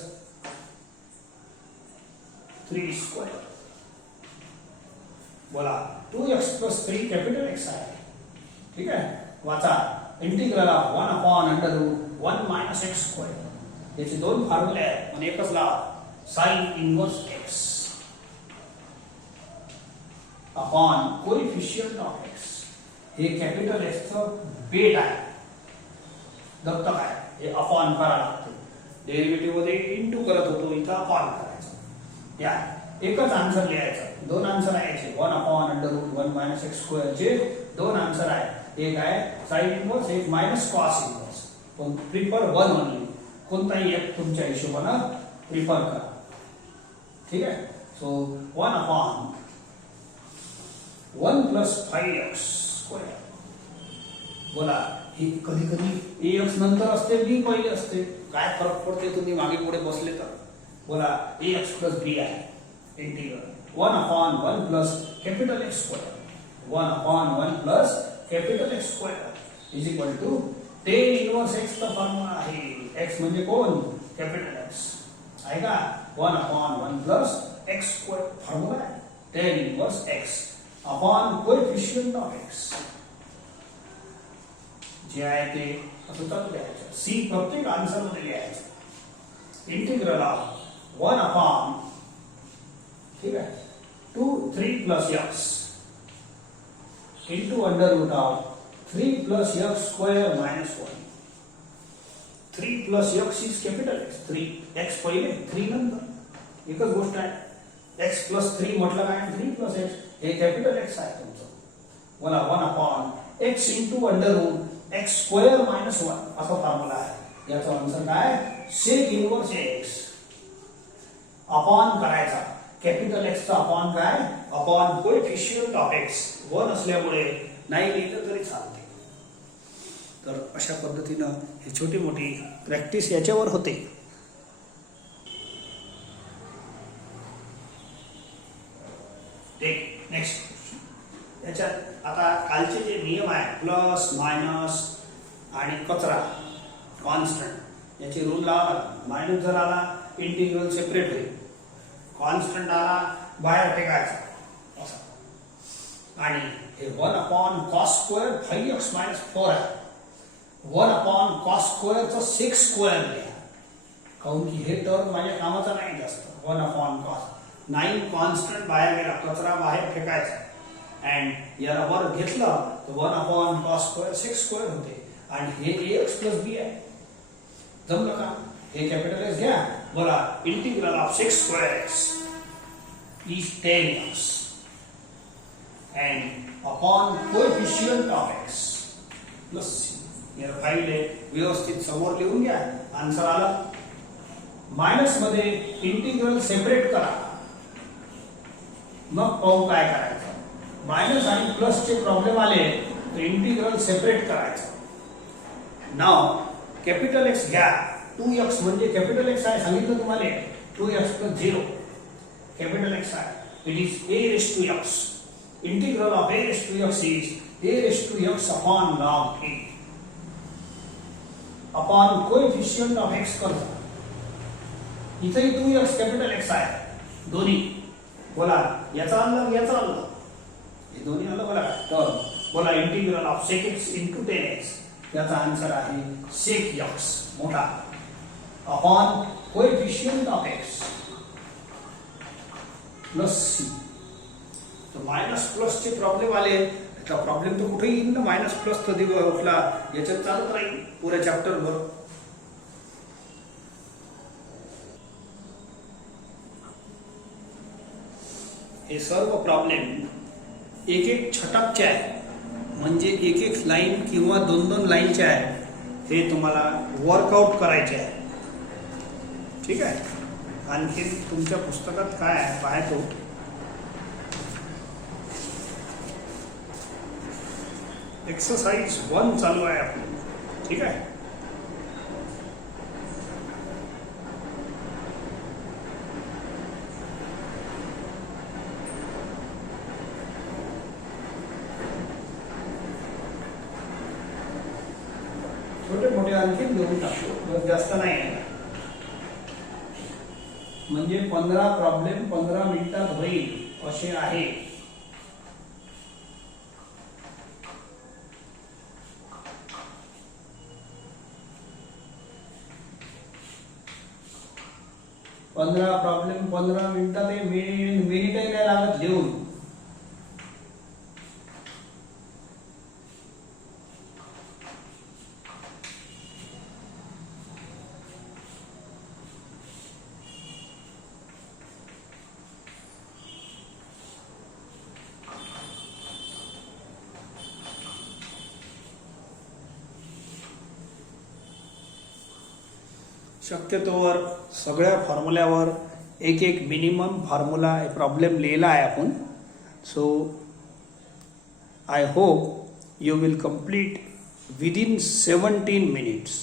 3 square. बोला 2x plus 3 कैपिटल x आहे. ठीक आहे, वाचा integral of 1 upon under root 1 minus x square. याचे दोन फॉर्म्युले आहेत आणि एकच लावा, sine inverse x upon coefficient of x. हे कॅपिटल x चं बेट आहे, दत्तक आहे. हे अपॉन करावं लागतं. डेरिव्हेटिव्ह मध्ये इंटू करत होतो, इथं अपॉन करायचं. या एकच आन्सर लिहायचं. दोन आन्सर आहे याचे, 1 upon under root 1 minus x square चे दोन आन्सर आहे. एक आहे साइन इनवर्स, एक मायनस कॉस इनवर्स. पण प्रिफर वन ओनली. कोणताही एक तुमच्या हिशोबानं प्रिफर करा. ठीक आहे. So 1 upon 1 plus 5x square. बोला ही कधी कधी ax नंतर असते, b पहिले असते. काय फरक पडते तुम्ही मागे पुढे बसले तर. बोला ax प्लस b आहे. Integral 1 upon 1 plus capital x square. 1 upon 1 plus capital x square is equal to tan inverse x चा फॉर्म्युला आहे. x म्हणजे कोण? कैपिटल x आहे का. 1 upon 1 plus x square formula आहे. tan inverse x upon coefficient of x जे आहे ते असं चालू द्यायचं. सी प्रत्येक आन्सर मध्ये लिहायचं. इंटिग्रल ऑफ 1 अपॉन, ठीक आहे, 2 3 plus x into under root of 3 plus x square minus 1. 3 plus x is capital X. 3 x पहिले 3 नंतर एकच गोष्ट आहे. x plus 3 म्हटलं काय? 3 plus x हे कॅपिटल x आहे तुमचं. बोला 1 upon x into under root x square minus 1 असा फॉर्म्युला आहे. याचा आन्सर काय? sec इनवर्स x अपॉन करायचा. कॅपिटल x चा अपॉन काय? Upon coefficient of x. 1 असल्यामुळे नाही लिहिलं तरी चालते. तर अशा पद्धतीनं ही छोटी मोठी प्रॅक्टिस याच्यावर होते. नेक्स्ट याच्यात आता कालचे जे नियम आहे, प्लस मायनस आणि कचरा कॉन्स्टंट, याची रूल लावा. मायनस जर आला इंटिग्रल सेपरेट होईल. कॉन्स्टंट आला बाहेर फेकायचा असा. आणि हे 1 upon cos square 5x minus 4 आहे. 1 अपॉन कॉस स्क्वेअरचं 6 स्क्वेअर लिहा, काऊन की हे टर्म माझ्या कामाचा नाही जास्त. 1 अपॉन कॉस 9 कॉन्स्टंट बाहेर गेला, कचरा बाहेर फेकायचा. अँड याला वर घेतलं तर 1 अपॉन कॉस स्क्वेअर 6 स्क्वेअर होते. आणि हे ax प्लस b आहे. जमलं का? हे कॅपिटल एक्स घ्या. बोला integral of 6 square x is 10x and upon coefficient of x plus c. यार पाहिले व्यवस्थित समोर लिहून घ्या. आन्सर आला. मायनस मध्ये इंटिग्रल सेपरेट करा, मग पाहू काय करायचं. मायनस आणि प्लस चे प्रॉब्लेम आले तर इंटिग्रल सेपरेट करायचं. नाव कॅपिटल एक्स घ्या. 2x म्हणजे कॅपिटल एक्स आहे, सांगितलं तुम्हाला. 2x प्लस 0 कैपिटल x है. It is a raised to x. Integral of a raised to x is a raised to x upon log a. Upon coefficient of x कर. इथेही 2x capital x आहे. दोन्ही बोला याचा अलग याचा अलग, हे दोन्ही अलग अलग आहे. तर बोला integral of sec x into 10x. याचा आन्सर आहे sec x मोठा upon coefficient of x plus C. तो मायनस प्लस चे प्रॉब्लेम आले. त्याचा प्रॉब्लेम तर कुठेही येईल ना. मायनस प्लस तर दिवसला याच्यात चालत राहील पुऱ्या चॅप्टर भर. हे सर्व प्रॉब्लेम एक एक छटाकचे आहे, म्हणजे एक एक लाईन किंवा 2-2 लाईनचे आहे. हे तुम्हाला वर्कआउट करायचे आहे. ठीक आहे. आणखी तुमच्या पुस्तकात काय आहे पाहतो. एक्सरसाइज 1 चालू आहे आपली. ठीक आहे. छोटे मोठे आणखी देऊन टाकतो, बस जास्त नाही आहे. म्हणजे 15 प्रॉब्लेम 15 मिनिटात होईल असे आहे. पंधरा प्रॉब्लेम 15 मिनिटात, मिनिटही नाही लागत लिहून. शक्यतोवर सगळ्या फॉर्म्युल्यावर एक एक मिनिमम फॉर्म्युला प्रॉब्लेम लिहिला आहे आपण. So I hope you will complete within 17 minutes.